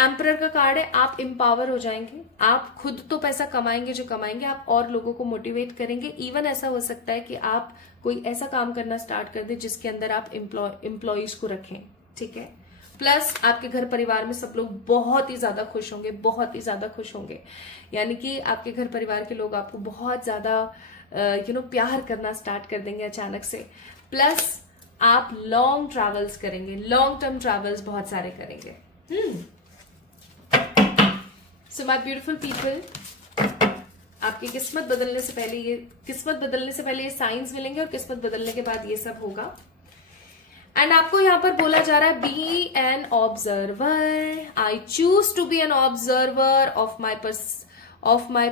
एम्परर का कार्ड है, आप एम्पावर हो जाएंगे। आप खुद तो पैसा कमाएंगे जो कमाएंगे, आप और लोगों को मोटिवेट करेंगे। इवन ऐसा हो सकता है कि आप कोई ऐसा काम करना स्टार्ट कर दे जिसके अंदर आप एम्प्लॉइज को रखें, ठीक है। प्लस आपके घर परिवार में सब लोग बहुत ही ज्यादा खुश होंगे, बहुत ही ज्यादा खुश होंगे। यानी कि आपके घर परिवार के लोग आपको बहुत ज्यादा प्यार करना स्टार्ट कर देंगे अचानक से। प्लस आप लॉन्ग ट्रैवल्स करेंगे, लॉन्ग टर्म ट्रैवल्स बहुत सारे करेंगे। सो माय ब्यूटीफुल पीपल, आपकी किस्मत बदलने से पहले ये साइंस मिलेंगे और किस्मत बदलने के बाद ये सब होगा। एंड आपको यहां पर बोला जा रहा है be an observer. I choose to be an observer of my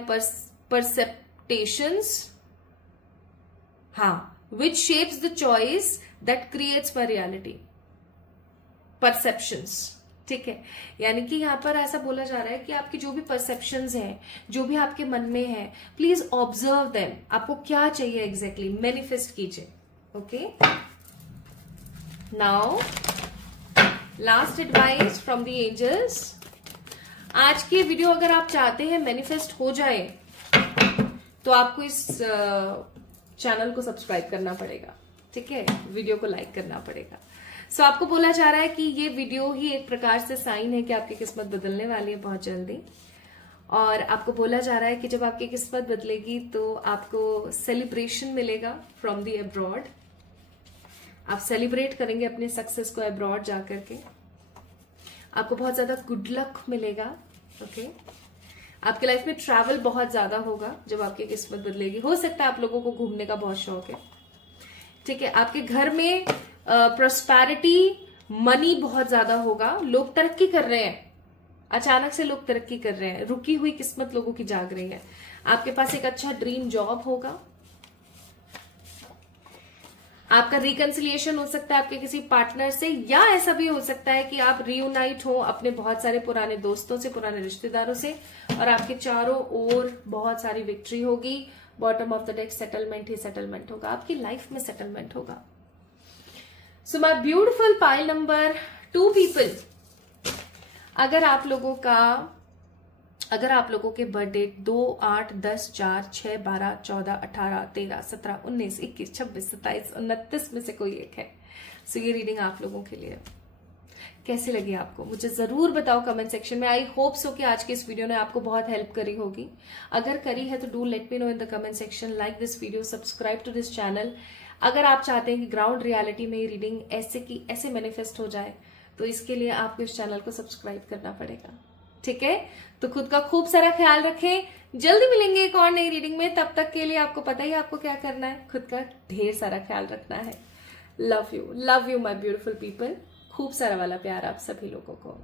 perceptions, हाँ, which shapes the choice that creates my reality. Perceptions, ठीक है। यानी कि यहां पर ऐसा बोला जा रहा है कि आपकी जो भी परसेप्शंस हैं, जो भी आपके मन में है, प्लीज ऑब्जर्व देम। आपको क्या चाहिए एग्जैक्टली, मैनिफेस्ट कीजिए, okay. Now last advice from the angels. आज की वीडियो अगर आप चाहते हैं मैनिफेस्ट हो जाए तो आपको इस चैनल को सब्सक्राइब करना पड़ेगा, ठीक है, वीडियो को लाइक करना पड़ेगा। सो आपको बोला जा रहा है कि ये वीडियो ही एक प्रकार से साइन है कि आपकी किस्मत बदलने वाली है बहुत जल्दी। और आपको बोला जा रहा है कि जब आपकी किस्मत बदलेगी तो आपको सेलिब्रेशन मिलेगा फ्रॉम द अब्रॉड। आप सेलिब्रेट करेंगे अपने सक्सेस को अब्रॉड जाकर के। आपको बहुत ज्यादा गुड लक मिलेगा, ओके। आपके लाइफ में ट्रैवल बहुत ज्यादा होगा जब आपकी किस्मत बदलेगी। हो सकता है आप लोगों को घूमने का बहुत शौक है, ठीक है। आपके घर में प्रोस्पेरिटी, मनी बहुत ज्यादा होगा। लोग तरक्की कर रहे हैं, अचानक से लोग तरक्की कर रहे हैं, रुकी हुई किस्मत लोगों की जाग रही है। आपके पास एक अच्छा ड्रीम जॉब होगा। आपका रिकंसिलिएशन हो सकता है आपके किसी पार्टनर से, या ऐसा भी हो सकता है कि आप रीयूनाइट हो अपने बहुत सारे पुराने दोस्तों से, पुराने रिश्तेदारों से, और आपके चारों ओर बहुत सारी विक्ट्री होगी। Bottom of the deck settlement he settlement होगा, आपकी लाइफ में सेटलमेंट होगा। So my beautiful pile number 2 people, अगर आप लोगों के बर्थडे 2, 8, 10, 4, 6, 12, 14, 18, 13, 17, 19, 21, 26, 27, 29 में से कोई एक है, सो ये रीडिंग आप लोगों के लिए कैसी लगी आपको मुझे जरूर बताओ कमेंट सेक्शन में। आई होप सो कि आज की इस वीडियो ने आपको बहुत हेल्प करी होगी। अगर करी है तो do let me know in the comment section, like this video, subscribe to this channel. अगर आप चाहते हैं कि ग्राउंड रियलिटी में ये रीडिंग ऐसे मैनिफेस्ट हो जाए, तो इसके लिए आपको इस चैनल को सब्सक्राइब करना पड़ेगा, ठीक है। तो खुद का खूब सारा ख्याल रखें, जल्दी मिलेंगे एक और नई रीडिंग में। तब तक के लिए आपको पता ही आपको क्या करना है, खुद का ढेर सारा ख्याल रखना है। Love you my beautiful people, खूब सारा वाला प्यार आप सभी लोगों को।